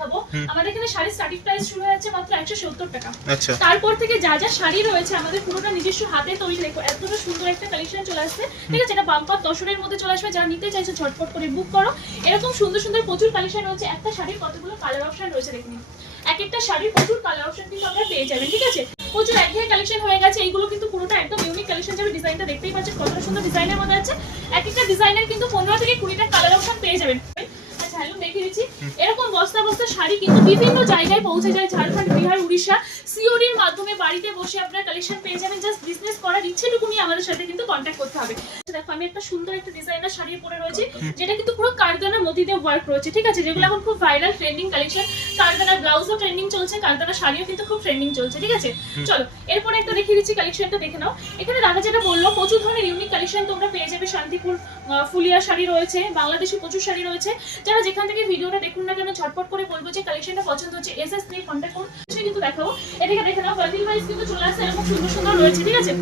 দেখাবো, আমাদের এখানে শাড়ির স্টার্টিং প্রাইস শুরু হয়ে যাচ্ছে মাত্র 170 টাকা। আচ্ছা, তারপর থেকে যা যা শাড়ি রয়েছে আমাদের পুরোটা নিজস্ব হাতে তৈরি। দেখো এতটা সুন্দর একটা কালেকশন চলে আসছে, ঠিক আছে? এটা বাম্পার তসরের মধ্যে চলে আসবে, যারা নিতে চাইছো ঝটপট করে বুক করো। এরকম সুন্দর সুন্দর প্রচুর কালেকশন রয়েছে। একটা শাড়ির কতগুলো কালার অপশন রয়েছে দেখুন, এক একটা শাড়ির প্রচুর কালার অপশন কিন্তু আমরা পেয়ে যাবেন, ঠিক আছে? প্রচুর একঘেয়ে কালেকশন হয়ে গেছে, এইগুলো কিন্তু পুরোটা একদম ইউনিক কালেকশন যাবে। ডিজাইনটা দেখতেই পাচ্ছেন কতটা সুন্দর ডিজাইনের মধ্যে আছে। এক একটা ডিজাইনের কিন্তু 15 থেকে 20টা কালার অপশন পেয়ে যাবেন। আচ্ছা হ্যালো, দেখিয়ে দিচ্ছি। এরকম বস্তা বস্তা শাড়ি কিন্তু বিভিন্ন জায়গায় পৌঁছে যায়, ঝাড়খণ্ড, বিহার, উড়িষ্যা। সিওডির মাধ্যমে বাড়িতে বসে আপনারা কালেকশন পেয়ে যাবেন। জাস্ট বিজনেস করার ইচ্ছেটুকুনি আমাদের সাথে কিন্তু কন্ট্যাক্ট করতে হবে। দেখো আমি একটা সুন্দর একটা ডিজাইনার শাড়ি পরে রয়েছে, যেটা কিন্তু পুরো কারদানা মতিতে ওয়ার্ক রয়েছে, ঠিক আছে? যেগুলো এখন খুব ভাইরাল ট্রেন্ডিং কালেকশন। কারদানা ব্লাউজও ট্রেন্ডিং চলছে, কারদানা শাড়িও কিন্তু খুব ট্রেন্ডিং চলছে, ঠিক আছে? চলো এরপর একটা দেখিয়ে দিচ্ছি, কালেকশনটা দেখে নাও। এখানে দাদা যেটা বললো, প্রচুর ধরনের ইউনিক কালেকশন তোমরা পেয়ে যাবে। শান্তিপুর ফুলিয়া শাড়ি রয়েছে, বাংলাদেশি প্রচুর শাড়ি রয়েছে। যারা যেখান থেকে ভিডিওটা দেখুন না কেন ঝটপট করে বলবো যে কালেকশনটা পছন্দ হচ্ছে এসএস নিয়ে কন্ট্যাক্ট করুন। কিন্তু দেখাবো, এদিকে দেখে নাও বান্ডিল ওয়াইজ কিন্তু চলে আসছে, এরকম সুন্দর সুন্দর রয়েছে, ঠিক আছে?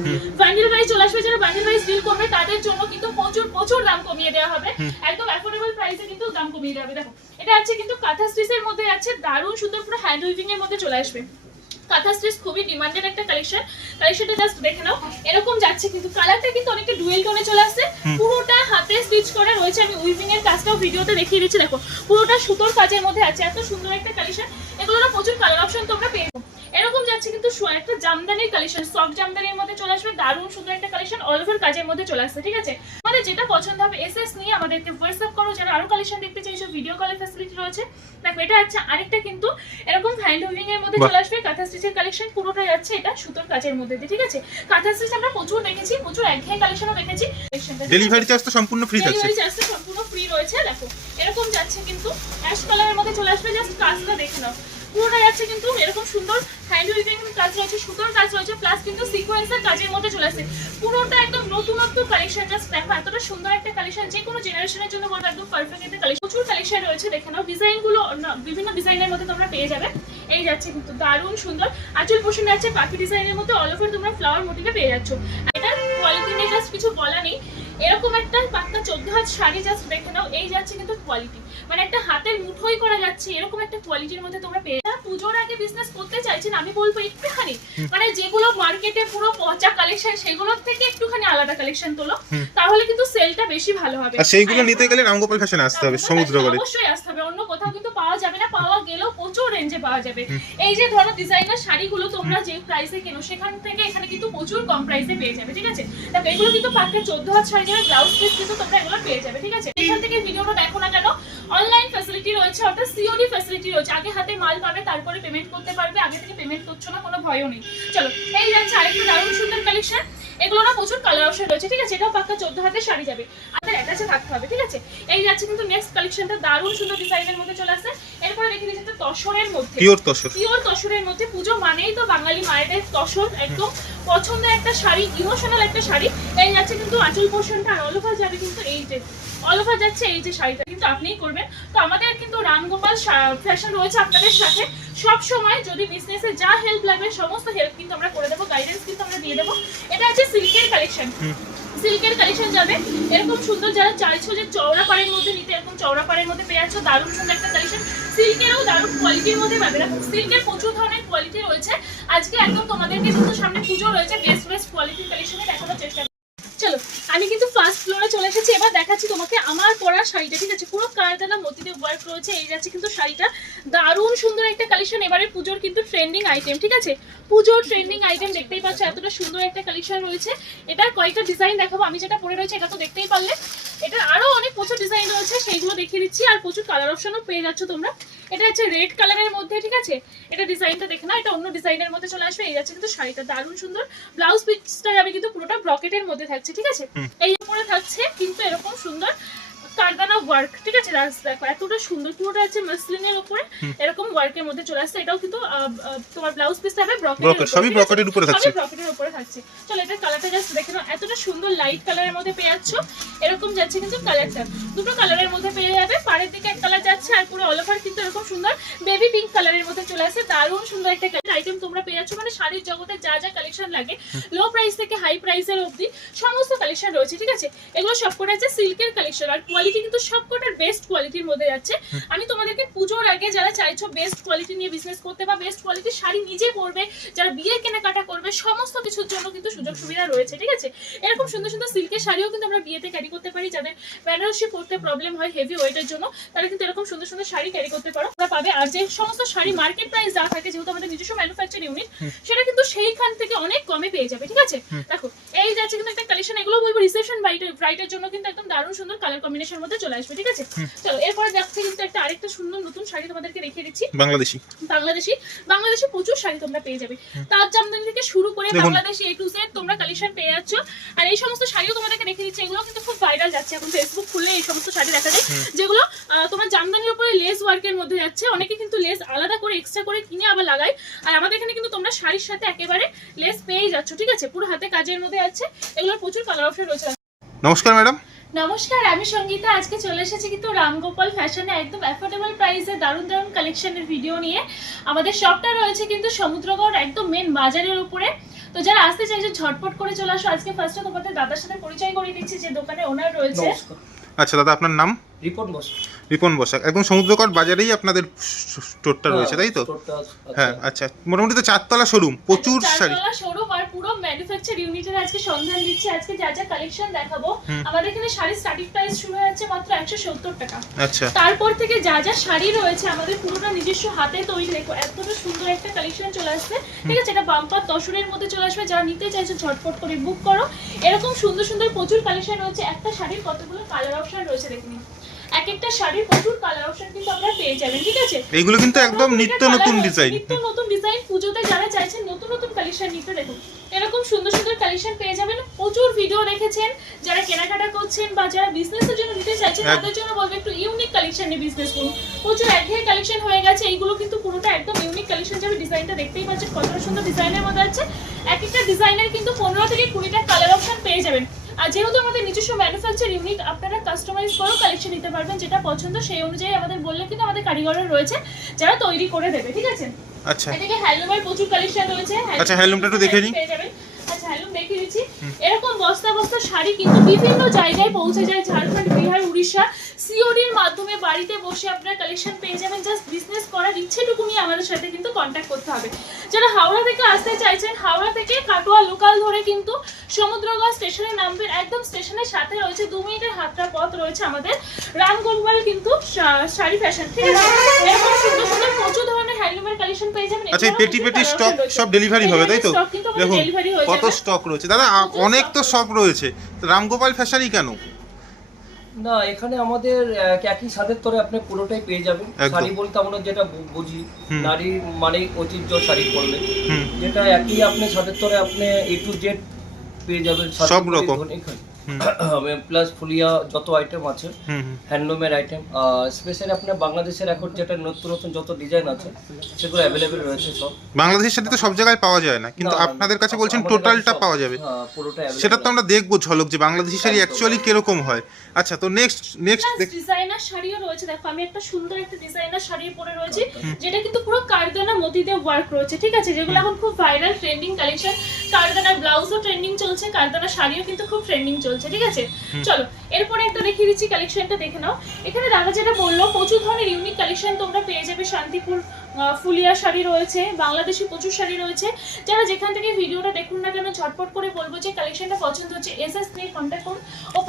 বান্ডিল ওয়াইজ চলে আসবে, যারা বান্ডিল ওয়াইজ ডিল করবে তাদের জন্য কিন্তু প্রচুর প্রচুর দাম কমিয়ে দেওয়া হবে। একদম অ্যাফোর্ডেবল প্রাইসে কিন্তু দাম কমিয়ে দেওয়া হবে। দেখো এটা আছে কিন্তু কাঁথা স্টিচের মধ্যে আছে, দারুণ সুন্দর পুরো হ্যান্ড উইভিং এর মধ্যে চলে আসবে। কাঁথা স্টিচ খুবই ডিমান্ডেড একটা কালেকশন। কালেকশনটা জাস্ট দেখে নাও, এরকম যাচ্ছে কিন্তু কালারটা কিন্তু অনেকটা ডুয়েল টোনে চলে আসছে। পুরোটা হাতে স্টিচ করে রয়েছে, আমি উইভিং এর কাজটাও ভিডিওতে দেখিয়ে দিচ্ছি। দেখো পুরোটা সুতোর কাজের মধ্যে আছে, এত সুন্দর একটা কালেকশন। এগুলো না প্রচুর কালার অপশন তোমরা পেয়ে যাবে। এরকম যাচ্ছে কিন্তু একটা জামদানির কালেকশন, সফট জামদানির মধ্যে চলে আসবে, দারুণ সুন্দর একটা কালেকশন, অল ওভার কাজের মধ্যে চলে আসছে, ঠিক আছে? আমাদের যেটা পছন্দ হবে এসএস নিয়ে আমাদেরকে হোয়াটসঅ্যাপ করো। যারা আরো কালেকশন দেখতে চাইছো ভিডিও কলের ফ্যাসিলিটি রয়েছে। দেখো এটা আছে আরেকটা কিন্তু এরকম হ্যান্ড উইভিং এর মধ্যে চলে আসবে, কাঁথা স্টিচের কালেকশন পুরোটা যাচ্ছে এটা সুতোর কাজের মধ্যে, ঠিক আছে? কাঁথা স্টিচ আমরা প্রচুর দেখেছি, প্রচুর একঘেয়ে কালেকশনও দেখেছি। ডেলিভারি চার্জ তো সম্পূর্ণ ফ্রি থাকছে। ডেলিভারি চার্জ তো সম্পূর্ণ ফ্রি রয়েছে। দেখো এরকম যাচ্ছে কিন্তু অ্যাশ কালারের মধ্যে চলে আসবে, জাস্ট কাজটা দেখে নাও। পুরোটা যাচ্ছে কিন্তু এরকম সুন্দর হ্যান্ড উইভিং কাজ রয়েছে, সুতোর কাজ রয়েছে, প্লাস কিন্তু সিকোয়েন্সের কাজের মধ্যে চলে আসছে। পুরোটা একদম নতুনত্ব কালেকশন। জাস্ট দেখো এতটা সুন্দর একটা কালেকশন, যে কোনো জেনারেশনের জন্য বলবো একদম পারফেক্ট একটা কালেকশন। প্রচুর কালেকশন রয়েছে, দেখে নাও। ডিজাইনগুলো বিভিন্ন ডিজাইনের মধ্যে তোমরা পেয়ে যাবে। এই যাচ্ছে কিন্তু দারুণ সুন্দর আঁচল পোর্শন আছে পাখি ডিজাইনের মধ্যে, অল ওভার তোমরা ফ্লাওয়ার মোটিভে পেয়ে যাচ্ছ। এটার কোয়ালিটি নিয়ে জাস্ট কিছু বলা নেই। এরকম একটা পাক্কা 14 হাত শাড়ি জাস্ট দেখে নাও। এই যাচ্ছে কিন্তু কোয়ালিটি, মানে একটা হাতের মুঠোই করা যাচ্ছে, এরকম একটা কোয়ালিটির মধ্যে তোমরা পেয়ে। পুজোর আগে বিজনেস করতে চাইছেন, আমি বলবো একটুখানি মানে যেগুলো মার্কেটে পুরো পচা কালেকশন সেগুলোর থেকে একটুখানি আলাদা কালেকশন তোলো, তাহলে কিন্তু সেলটা বেশি ভালো হবে। আর সেইগুলো নিতে গেলে রামগোপাল ফ্যাশনে আসতে হবে, সমুদ্রগড়ে অবশ্যই আসতে হবে, অন্য কোথাও কিন্তু পাওয়া যাবে না। পাওয়া গেলেও প্রচুর রেঞ্জে পাওয়া যাবে। এই যে ধরো ডিজাইনার শাড়িগুলো তোমরা যে প্রাইসে কেনো সেখান থেকে এখানে কিন্তু প্রচুর কম প্রাইসে পেয়ে যাবে, ঠিক আছে? দেখো এগুলো কিন্তু পাক্কা 14 হাত শাড়ি যাবে, ব্লাউজ পিস কিন্তু তোমরা এগুলো পেয়ে যাবে, ঠিক আছে? এখান থেকে ভিডিওটা দেখো না কেন, অনলাইন ফ্যাসিলিটি রয়েছে, অর্থাৎ সিওডি ফ্যাসিলিটি রয়েছে। আগে হাতে মাল পাবে, তারপরে পেমেন্ট করতে পারবে। আগে থেকে পেমেন্ট করছো না, কোনো ভয়ও নেই। চলো এই যাচ্ছে আরেকটা দারুণ সুন্দর কালেকশন। এগুলো না প্রচুর কালার অপশন রয়েছে, ঠিক আছে? এটাও পাক্কা 14 হাতের শাড়ি যাবে, আমাদের অ্যাটাচে থাকতে হবে, ঠিক আছে? এই যাচ্ছে কিন্তু নেক্সট কালেকশনটা দারুণ সুন্দর ডিজাইনের মধ্যে চলে আসছে। এরপরে দেখে দিচ্ছি একটা তসরের মধ্যে, পিওর তসর। পিওর তসরের মধ্যে। পুজো মানেই তো বাঙালি মায়েদের তসর, একদম পছন্দের একটা শাড়ি, ইমোশনাল একটা শাড়ি। এই যাচ্ছে কিন্তু আঁচল পোর্শনটা, আর অল ওভার যাবে কিন্তু এই যে অল ওভার যাচ্ছে এই যে শাড়িটা কিন্তু আপনিই করবেন। তো আমাদের কিন্তু রামগোপাল ফ্যাশন রয়েছে আপনাদের সাথে সব সময়। যদি বিজনেসে যা হেল্প লাগবে সমস্ত হেল্প কিন্তু আমরা করে দেবো, গাইডেন্স কিন্তু আমরা দিয়ে দেবো। এটা হচ্ছে সিল্কের কালেকশন, সিল্কের কালেকশন যাবে এরকম সুন্দর। যারা চাইছো যে চওড়া পাড়ের মধ্যে নিতে, এরকম চওড়া পাড়ের মধ্যে পেয়ে যাচ্ছ, দারুণ সুন্দর একটা কালেকশন। সিল্কেরও দারুণ কোয়ালিটির মধ্যে পাবে। দেখো সিল্কের প্রচুর ধরনের কোয়ালিটি রয়েছে। আজকে একদম তোমাদেরকে যেহেতু সামনে পুজো রয়েছে, বেস্ট বেস্ট কোয়ালিটির কালেকশনে দেখানোর চেষ্টা। চলো আমি কিন্তু ফার্স্ট ফ্লোরে চলে এসেছি, এবার দেখাচ্ছি তোমাকে আমার পরা শাড়িটা, ঠিক আছে? পুরো কারদানা মতিতে ওয়ার্ক রয়েছে। এই যাচ্ছে কিন্তু শাড়িটা, দারুণ সুন্দর একটা কালেকশন। এবারে পুজোর কিন্তু ট্রেন্ডিং আইটেম, ঠিক আছে? পুজোর ট্রেন্ডিং আইটেম দেখতেই পাচ্ছ, এতটা সুন্দর একটা কালেকশন রয়েছে। এটার কয়েকটা ডিজাইন দেখাবো, আমি যেটা পরে রয়েছে এটা তো দেখতেই পারলে। এটা আরো অনেক প্রচুর ডিজাইন রয়েছে, সেইগুলো দেখিয়ে দিচ্ছি। আর প্রচুর কালার অপশনও পেয়ে যাচ্ছ তোমরা। এটা হচ্ছে রেড কালারের মধ্যে, ঠিক আছে? এটা ডিজাইনটা দেখে না, এটা অন্য ডিজাইনের মধ্যে চলে আসবে। এই যাচ্ছে কিন্তু শাড়িটা দারুণ সুন্দর। ব্লাউজ পিসটা যাবে কিন্তু পুরোটা ব্রকেটের মধ্যে থাকছে, ঠিক আছে? এই উপরে থাকছে কিন্তু এরকম সুন্দর কারদানা ওয়ার্ক, ঠিক আছে? দেখো এতটা সুন্দর, পুরোটা আছে মাসলিনের উপরে এরকম ওয়ার্কের মধ্যে চলে আসছে। এটাও কিন্তু তোমার ব্লাউজ পিসটা হবে ব্রকেটের, সবই ব্রকেটের উপরে থাকছে, ব্রকেটের উপরে থাকছে। চলো এটা কালারটা জাস্ট দেখে নাও, এতটা সুন্দর লাইট কালারের মধ্যে পেয়ে যাচ্ছ। এরকম যাচ্ছে কিন্তু কালারটা, দুটো কালারের মধ্যে পেয়ে যাবে। পাড়ের দিকে এক কালার যাচ্ছে, আর পুরো অল ওভার কিন্তু এরকম সুন্দর বেবি পিঙ্ক কালারের মধ্যে চলে আসছে। দারুণ সুন্দর একটা আইটেম তোমরা পেয়ে যাচ্ছ। মানে শাড়ির জগতে যা যা কালেকশন লাগে, লো প্রাইস থেকে হাই প্রাইসের অবধি সমস্ত কালেকশন রয়েছে, ঠিক আছে? এগুলো সবকটা আছে সিল্কের কালেকশন, আর কোয়ালিটি কোয়ালিটি কিন্তু সবকটার বেস্ট কোয়ালিটির মধ্যে যাচ্ছে। আমি তোমাদেরকে পুজোর আগে যারা চাইছো বেস্ট কোয়ালিটি নিয়ে বিজনেস করতে বা বেস্ট কোয়ালিটির শাড়ি নিজে পরবে, যারা বিয়ে কেনাকাটা করবে, সমস্ত কিছুর জন্য কিন্তু সুযোগ সুবিধা রয়েছে, ঠিক আছে। এরকম সুন্দর সুন্দর সিল্কের শাড়িও কিন্তু আমরা বিয়েতে ক্যারি করতে পারি। যাদের বেনারসি পরতে প্রবলেম হয় হেভি ওয়েটের জন্য, তারা কিন্তু এরকম সুন্দর সুন্দর শাড়ি ক্যারি করতে পারো, তোমরা পাবে। আর যে সমস্ত শাড়ি মার্কেট প্রাইস যা থাকে, যেহেতু আমাদের নিজস্ব ম্যানুফ্যাকচার ইউনিট, সেটা কিন্তু সেইখান থেকে অনেক কমে পেয়ে যাবে, ঠিক আছে। দেখো এই যাচ্ছে কিন্তু একটা কালেকশন, এগুলো বলবো রিসেপশন ব্রাইটের জন্য কিন্তু একদম দারুণ সুন্দর কালার কম্বিনেশনের মধ্যে চলে আসবে, ঠিক আছে। চলো এরপরে যাচ্ছে কিন্তু একটা আরেকটা সুন্দর নতুন শাড়ি তোমাদেরকে দেখিয়ে দিচ্ছি। বাংলাদেশি প্রচুর শাড়ি তোমরা পেয়ে যাবে, তার জামদানি থেকে শুরু করে বাংলাদেশি A to Z তোমরা কালেকশন পেয়ে যাচ্ছ। আর এই সমস্ত শাড়িও তোমাদেরকে দেখিয়ে দিচ্ছি, এগুলো কিন্তু খুব ভাইরাল যাচ্ছে এখন, ফেসবুক খুললে এই সমস্ত শাড়ি দেখা যায়, যেগুলো তোমার জামদানির উপরে লেস ওয়ার্কের মধ্যে যাচ্ছে। অনেকে কিন্তু লেস আলাদা করে এক্সট্রা করে কিনে আবার লাগায়, আর আমাদের এখানে কিন্তু তোমরা শাড়ির সাথে একেবারে লেস পেয়ে যাচ্ছ, ঠিক আছে। পুরো হাতে কাজের মধ্যে যাচ্ছে, এগুলোর প্রচুর কালার অপশন রয়েছে। নমস্কার ম্যাডাম। নমস্কার, আমি সঙ্গীতা। আজকে চলে এসেছি কিন্তু রামগোপাল ফ্যাশনে একদম অ্যাফোর্ডেবল প্রাইসে দারুণ দারুণ কালেকশনের ভিডিও নিয়ে। আমাদের শপটা রয়েছে কিন্তু সমুদ্রগড় একদম মেন বাজারের উপরে। তো যারা আসতে চাইছে ঝটপট করে চলে আসো। আজকে ফার্স্টে তোমাদের দাদার সাথে পরিচয় করিয়ে দিচ্ছি, যে দোকানের ওনার রয়েছে। আচ্ছা দাদা, আপনার নাম? রিপন বসাক। একদম সমুদ্রকট বাজারেই আপনাদের স্টোরটা রয়েছে, তাই তো? হ্যাঁ, আচ্ছা। মোটামুটি তো 4 তলা শোরুম, প্রচুর শাড়ি। 4 তলা শোরুম আর পুরো ম্যানুফ্যাকচার ইউনিটের আজকে সন্ধান দিচ্ছি। আজকে যা যা কালেকশন দেখাবো, আমাদের এখানে শাড়ি স্টার্টিং প্রাইস শুরু হচ্ছে মাত্র 170 টাকা। আচ্ছা, তারপর থেকে যা যা শাড়ি রয়েছে আমাদের পুরোটা নিজস্ব হাতে তৈরি। দেখো এতটা সুন্দর একটা কালেকশন চলে আসছে, ঠিক আছে। এটা বাম্পার তসরের মধ্যে চলে আসবে, যারা নিতে চাইছো ঝটপট করে বুক করো। এরকম সুন্দর সুন্দর প্রচুর কালেকশন রয়েছে। একটা শাড়ির কতগুলো কালার অপশন রয়েছে দেখুন, এক একটা শাড়ির প্রচুর কালার অপশন কিন্তু আমরা পেয়ে যাবেন, ঠিক আছে। এগুলো কিন্তু একদম নিত্য নতুন ডিজাইন, পুজোতে যারা চাইছেন নতুন নতুন কালেকশন নিতে, দেখুন এরকম সুন্দর সুন্দর কালেকশন পেয়ে যাবেন। প্রচুর ভিডিও দেখেছেন, যারা কেনাকাটা করছেন বা যারা বিজনেসের জন্য নিতে চাইছেন, তাদের জন্য বলবো একটু ইউনিক কালেকশন নিয়ে বিজনেস করুন। প্রচুর একঘেয়ে কালেকশন হয়ে গেছে, এইগুলো কিন্তু পুরোটা একদম ইউনিক কালেকশন যাবে। ডিজাইনটা দেখতেই পাচ্ছেন কতটা সুন্দর ডিজাইনের মধ্যে আছে। এক একটা ডিজাইনের কিন্তু 15 থেকে 20টা কালার অপশন পেয়ে যাবেন। আর যেহেতু আমাদের নিজস্ব ম্যানুফ্যাকচার ইউনিট, আপনারা কাস্টমাইজ করে কালেকশন নিতে পারবেন, যেটা পছন্দ সেই অনুযায়ী আমাদের বললে কিন্তু আমাদের কারিগররা রয়েছে যারা তৈরি করে দেবে, ঠিক আছে। আচ্ছা, এদিকে হ্যান্ডলুমের প্রচুর কালেকশন রয়েছে। আচ্ছা, হ্যান্ডলুমটা একটু দেখে নিন। পেয়ে যাবেন। আচ্ছা, হ্যান্ডলুম দেখিয়ে দিচ্ছি। এরকম বস্তা বস্তা শাড়ি কিন্তু বিভিন্ন জায়গায় পৌঁছে যায়, ঝাড়খণ্ড, বিহার, উড়িষ্যা। সিওডির মাধ্যমে বাড়িতে বসে আপনারা কালেকশন পেয়ে যাবেন। জাস্ট বিজনেস করার ইচ্ছেটুকু নিয়ে আমাদের সাথে কিন্তু কন্ট্যাক্ট করতে হবে। যারা হাওড়া থেকে আসতে চাইছেন, হাওড়া থেকে কাটোয়া লোকাল ধরে কিন্তু সমুদ্রগড় স্টেশনে নামবেন। একদম স্টেশনের সাথে রয়েছে 2 মিনিটের হাঁটা পথ রয়েছে আমাদের রামগোপাল কিন্তু শাড়ি ফ্যাশন, ঠিক আছে। এরকম সুন্দর সুন্দর প্রচুর ধরনের হ্যান্ডলুমের কালেকশন পেয়ে যাবেন। আচ্ছা, পেটি স্টক সব ডেলিভারি হবে, তাই তো? দেখুন কত স্টক রয়েছে দাদা, অনেক তো সব রয়েছে। রামগোপাল ফ্যাশনই কেন না, এখানে আমাদের একই ছাদের তলে আপনি পুরোটাই পেয়ে যাবেন। শাড়ি বলতে আমরা যেটা বুঝি, নারী মানে ঐতিহ্য শাড়ি পরলে, যেটা একই আপনি ছাদের তলে আপনি A to Z পেয়ে যাবেন সব রকম। প্লাস ফুলিয়া যত আইটেম আছে, হ্যান্ডলুমের আইটেম, স্পেশালি আপনার বাংলাদেশের এখন যেটা নতুন নতুন যত ডিজাইন আছে সেগুলো অ্যাভেলেবেল রয়েছে সব। বাংলাদেশের সাথে তো সব জায়গায় পাওয়া যায় না, কিন্তু আপনাদের কাছে বলছেন টোটালটা পাওয়া যাবে। সেটা তো আমরা দেখবো ঝলক, যে বাংলাদেশি শাড়ি অ্যাকচুয়ালি কিরকম হয়। আচ্ছা, তো নেক্সট ডিজাইনার শাড়িও রয়েছে। দেখো আমি একটা সুন্দর একটা ডিজাইনার শাড়ি পরে রয়েছি, যেটা কিন্তু পুরো কারদানা মতিতে ওয়ার্ক রয়েছে, ঠিক আছে। যেগুলো এখন খুব ভাইরাল ট্রেন্ডিং কালেকশন। কারদানার ব্লাউজও ট্রেন্ডিং চলছে, কারদানা শাড়িও কিন্তু খুব ট্রেন্ডিং চলছে, ঠিক আছে। চলো এরপরে একটা দেখিয়ে দিচ্ছি, কালেকশনটা দেখে নাও। এখানে দাদা যেটা বললো, প্রচুর ধরনের ইউনিক কালেকশন তোমরা পেয়ে যাবে। শান্তিপুর ফুলিয়া শাড়ি রয়েছে, বাংলাদেশি প্রচুর শাড়ি রয়েছে। যারা যেখান থেকে ভিডিওটা দেখুন না কেন, ঝটপট করে বলবো যে কালেকশনটা পছন্দ হচ্ছে এসএস নিয়ে কন্টাক্ট করুন।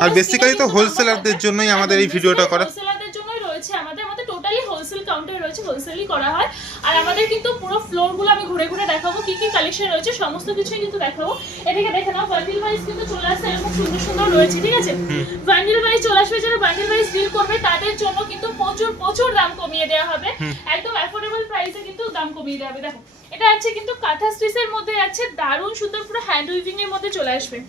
আর বেসিক্যালি তো হোলসেলারদের জন্যই আমাদের এই ভিডিওটা করা। হোলসেলারদের জন্যই রয়েছে আমাদের টোটালি হোলসেল কাউন্টার রয়েছে, হোলসেলই করা হয়। আর আমাদের কিন্তু পুরো ফ্লোরগুলো আমি ঘুরে ঘুরে দেখাবো, কি কি কালেকশন রয়েছে সমস্ত কিছুই কিন্তু দেখাবো। এদিকে দেখে নাও, বান্ডিল ওয়াইজ কিন্তু চলে আসছে, এরকম সুন্দর সুন্দর রয়েছে, ঠিক আছে। বান্ডিল ওয়াইজ চলে আসবে, যারা বান্ডিল ওয়াইজ ডিল করবে তাদের জন্য কিন্তু প্রচুর প্রচুর দাম কমিয়ে দেওয়া হবে। একদম অ্যাফোর্ডেবল প্রাইসে কিন্তু দাম কমিয়ে দেওয়া হবে। দেখো এটা আছে কিন্তু কাঁথা স্টিচের মধ্যে আছে, দারুণ সুন্দর পুরো হ্যান্ড উইভিং এর মধ্যে চলে আসবে।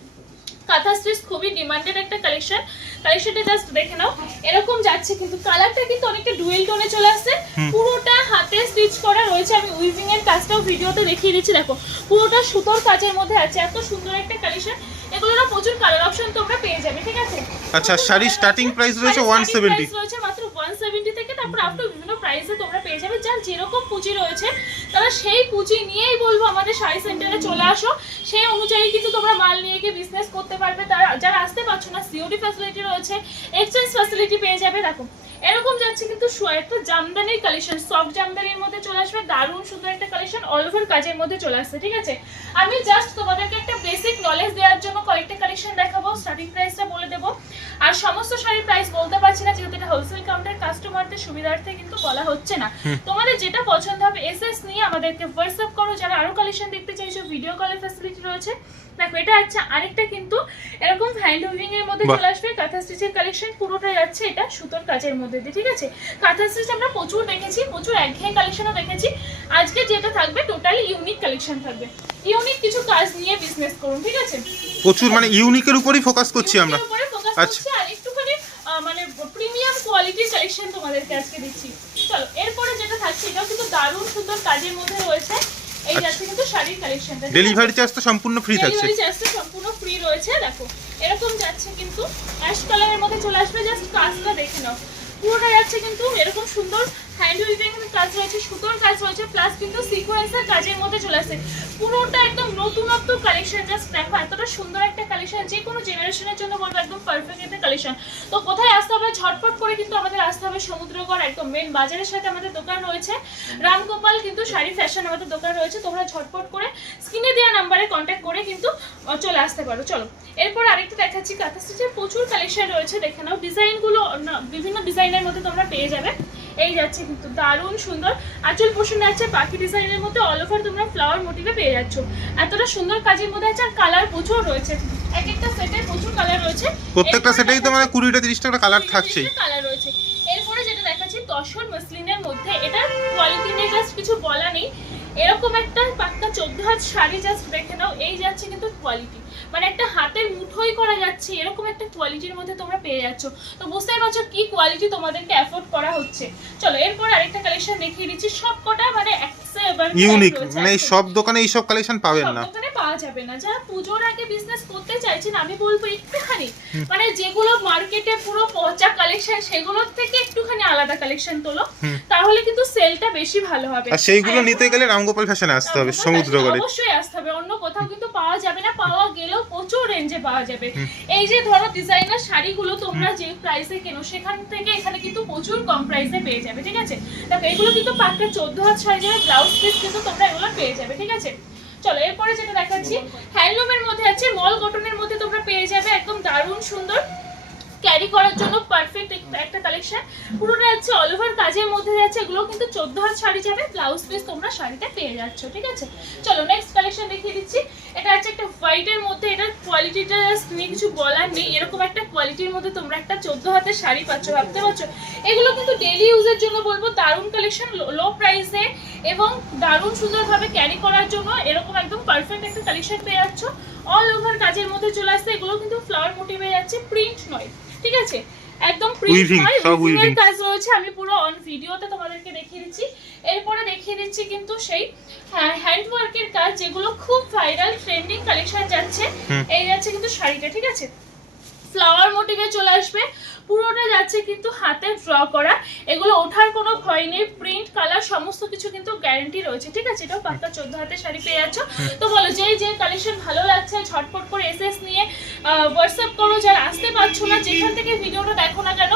কাঁথা স্টিচ খুবই ডিমান্ডেড একটা কালেকশন। কালেকশনটা জাস্ট দেখে নাও, এরকম যাচ্ছে কিন্তু কালারটা কিন্তু অনেকটা ডুয়েল টোনে চলে আসছে। পুরোটা হাতে স্টিচ করা রয়েছে। আমি উইভিং এর কাজটাও ভিডিওতে দেখিয়ে দিচ্ছি। দেখো পুরোটা সুতোর কাজের মধ্যে আছে, এত সুন্দর একটা কালেকশন। এগুলোর প্রচুর কালার অপশন তোমরা পেয়ে যাবে, ঠিক আছে। আচ্ছা, শাড়ি স্টার্টিং প্রাইস রয়েছে 170, রয়েছে মাত্র 170 থেকে। তারপর তারপর আপ টু বিভিন্ন প্রাইসে তোমরা পেয়ে যাবে। যার যেরকম পুঁজি রয়েছে তারা সেই পুঁজি নিয়েই বলবো আমাদের শাড়ি সেন্টারে চলে আসো, সেই অনুযায়ী কিন্তু তোমরা মাল নিয়ে গিয়ে বিজনেস করতে পারবে। তারা যারা আসতে পারছো না, সিওডি ফ্যাসিলিটি রয়েছে, এক্সচেঞ্জ ফ্যাসিলিটি পেয়ে যাবে। দেখো এরকম যাচ্ছে কিন্তু একটা জামদানির কালেকশন, সফট জামদানির মধ্যে চলে আসবে, দারুণ সুন্দর একটা কালেকশন, অল ওভার কাজের মধ্যে চলে আসছে। ঠিক আছে, আমি জাস্ট তোমাদেরকে একটা বেসিক নলেজ দেওয়ার জন্য কয়েকটা কালেকশন দেখাবো, স্টার্টিং প্রাইসটা বলে দেবো। আর সমস্ত শাড়ির প্রাইস বলতে পারছি না, যেহেতু এটা হোলসেল কাউন্টার, কাস্টমারদের সুবিধার্থে কিন্তু বলা হচ্ছে না। তোমাদের যেটা পছন্দ হবে এসএস নিয়ে আমাদেরকে হোয়াটসঅ্যাপ করো। যারা আরো কালেকশন দেখতে চাইছো, ভিডিও কলের ফ্যাসিলিটি রয়েছে। দেখো এটা আছে আরেকটা কিন্তু এরকম হ্যান্ড উইভিং এর মধ্যে চলে আসবে, কাঁথা স্টিচের কালেকশন, পুরোটা যাচ্ছে এটা সুতোর কাজের মধ্যে দিয়ে। ঠিক আছে, কাঁথা স্টিচ আমরা প্রচুর দেখেছি, প্রচুর একঘেয়ে কালেকশনও দেখেছি। আজকে যেটা থাকবে টোটালি ইউনিক কালেকশন থাকবে, ইউনিক কিছু কাজ নিয়ে বিজনেস করুন। ঠিক আছে, প্রচুর মানে ইউনিকের উপরই ফোকাস করছি আমরা। আচ্ছা, আর একটুখানি মানে প্রিমিয়াম কোয়ালিটির কালেকশন তোমাদেরকে আজকে দিচ্ছি। চলো এরপরে যেটা থাকছে এটাও কিন্তু দারুণ সুন্দর কাজের মধ্যে রয়েছে। এই যাচ্ছে কিন্তু শাড়ির কালেকশনটা, ডেলিভারি চার্জ তো সম্পূর্ণ ফ্রি থাকছে। ডেলিভারি চার্জটা সম্পূর্ণ ফ্রি রয়েছে। দেখো এরকম যাচ্ছে কিন্তু অ্যাশ কালারের মধ্যে চলে আসবে, জাস্ট কাজটা দেখে নাও। পুরোটা যাচ্ছে কিন্তু এরকম সুন্দর হ্যান্ড উইভিং কাজ রয়েছে, সুতোর কাজ রয়েছে, প্লাস কিন্তু সিকোয়েন্সের কাজের মধ্যে চলে আসে। পুরোটা একদম নতুনত্ব কালেকশন। জাস্ট দেখো এতটা সুন্দর একটা কালেকশন, যে কোনো জেনারেশনের জন্য বলবো একদম পারফেক্ট একটা কালেকশন। তো কোথায় আসতে হবে, ঝটপট করে কিন্তু আমাদের আসতে হবে সমুদ্রগড়, একদম মেন বাজারের সাথে আমাদের দোকান রয়েছে। রামগোপাল কিন্তু শাড়ি ফ্যাশন আমাদের দোকান রয়েছে। তোমরা ঝটপট করে স্ক্রিনে দেওয়া নাম্বারে কন্ট্যাক্ট করে কিন্তু চলে আসতে পারো। চলো এরপর আরেকটা দেখাচ্ছি, কাঁথা স্টিচের প্রচুর কালেকশন রয়েছে, দেখে নাও। ডিজাইনগুলো বিভিন্ন ডিজাইনের মধ্যে তোমরা পেয়ে যাবে। এই যাচ্ছে কিন্তু দারুণ সুন্দর আঁচল পোষণ আছে, পাখি ডিজাইনের মধ্যে অল ওভার তোমরা ফ্লাওয়ার মোটিভে পেয়ে যাচ্ছ। এতটা সুন্দর কাজের মধ্যে আছে, আর কালার প্রচুর রয়েছে, এক একটা সেটে প্রচুর কালার রয়েছে। প্রত্যেকটা সেটেই তো মানে 20টা 30টা কালার থাকছেই, কালার রয়েছে। এরপরে যেটা দেখাচ্ছি তসর মসলিনের মধ্যে, এটার কোয়ালিটি নিয়ে জাস্ট কিছু বলা নেই। এরকম একটা পাক্কা 14 হাত শাড়ি জাস্ট দেখে নাও। এই যাচ্ছে কিন্তু কোয়ালিটি, মানে একটা হাতের মুঠোই করা যাচ্ছে, এরকম একটা কোয়ালিটির মধ্যে তোমরা পেয়ে যাচ্ছ। তো বুঝতেই পারছো কি কোয়ালিটি তোমাদেরকে এফোর্ড করা হচ্ছে। চলো এরপর আরেকটা কালেকশন দেখিয়ে দিচ্ছি, সবকটা মানে ইউনিক, মানে সব দোকানে এই সব কালেকশন পাবেন না, দোকানে পাওয়া যাবে না। যারা পুজোর আগে বিজনেস করতে চাইছেন, আমি বলবো একটুখানি মানে যেগুলো মার্কেটে পুরো পচা কালেকশন, সেগুলোর থেকে একটুখানি আলাদা কালেকশন তোলো, তাহলে কিন্তু সেলটা বেশি ভালো হবে। আর সেইগুলো নিতে গেলে রামগোপাল ফ্যাশনে আসতে হবে, সমুদ্রগড়ে অবশ্যই আসতে হবে, অন্য কোথাও কিন্তু পাওয়া যাবে না। পাওয়া গেলেও প্রচুর রেঞ্জে পাওয়া যাবে। এই যে ধরো ডিজাইনার শাড়িগুলো তোমরা যে প্রাইসে কেনো, সেখান থেকে এখানে কিন্তু প্রচুর কম প্রাইসে পেয়ে যাবে। ঠিক আছে, দেখো এগুলো কিন্তু পাক্কা 14 হাত শাড়ি যাবে, ব্লাউজ পিস কিন্তু তোমরা এগুলো পেয়ে যাবে। ঠিক আছে, চলো এরপরে যেটা দেখাচ্ছি হ্যান্ডলুমের মধ্যে আছে, মল কটনের মধ্যে তোমরা পেয়ে যাবে, একদম দারুণ সুন্দর ক্যারি করার জন্য পারফেক্ট একটা কালেকশন। পুরোটা যাচ্ছে অল ওভার কাজের মধ্যে যাচ্ছে, এগুলো কিন্তু 14 হাত শাড়ি যাবে, ব্লাউজ পিস তোমরা শাড়িতে পেয়ে যাচ্ছ। ঠিক আছে, চলো নেক্সট কালেকশন দেখিয়ে দিচ্ছি। এটা হচ্ছে একটা হোয়াইটের মধ্যে, এটার কোয়ালিটিটা নিয়ে কিছু বলার নেই। এরকম একটা কোয়ালিটির মধ্যে তোমরা একটা 14 হাতের শাড়ি পাচ্ছ, ভাবতে পারছো? এগুলো কিন্তু ডেইলি ইউজের জন্য বলবো দারুণ কালেকশন, লো প্রাইসে এবং দারুণ সুন্দরভাবে ক্যারি করার জন্য এরকম একদম পারফেক্ট একটা কালেকশন পেয়ে যাচ্ছ। অল ওভার কাজের মধ্যে চলে আসছে, এগুলো কিন্তু ফ্লাওয়ার মোটিভে যাচ্ছে, প্রিন্ট নয়। ঠিক আছে, একদম প্রিন্ট নয়, উইভিং কাজ রয়েছে। আমি পুরো অন ভিডিওতে তোমাদেরকে দেখিয়ে দিচ্ছি। এরপরে দেখিয়ে দিচ্ছি কিন্তু সেই হ্যান্ড ওয়ার্কের কাজ, যেগুলো খুব ভাইরাল ট্রেন্ডিং কালেকশন যাচ্ছে। এই যাচ্ছে কিন্তু শাড়িটা, ঠিক আছে, ফ্লাওয়ার মোটিভে চলে আসবে, পুরোটা যাচ্ছে কিন্তু হাতে ড্র করা, এগুলো ওঠার কোনো ভয় নেই, প্রিন্ট কালার সমস্ত কিছু কিন্তু গ্যারান্টি রয়েছে। ঠিক আছে, এটাও পাক্কা 14 হাতের শাড়ি পেয়ে যাচ্ছ। তো বলো যে কালেকশন ভালো লাগছে ঝটপট করে এসএস নিয়ে হোয়াটসঅ্যাপ করো। যারা আসতে পারছো না, যেখান থেকে ভিডিওটা দেখো না কেন,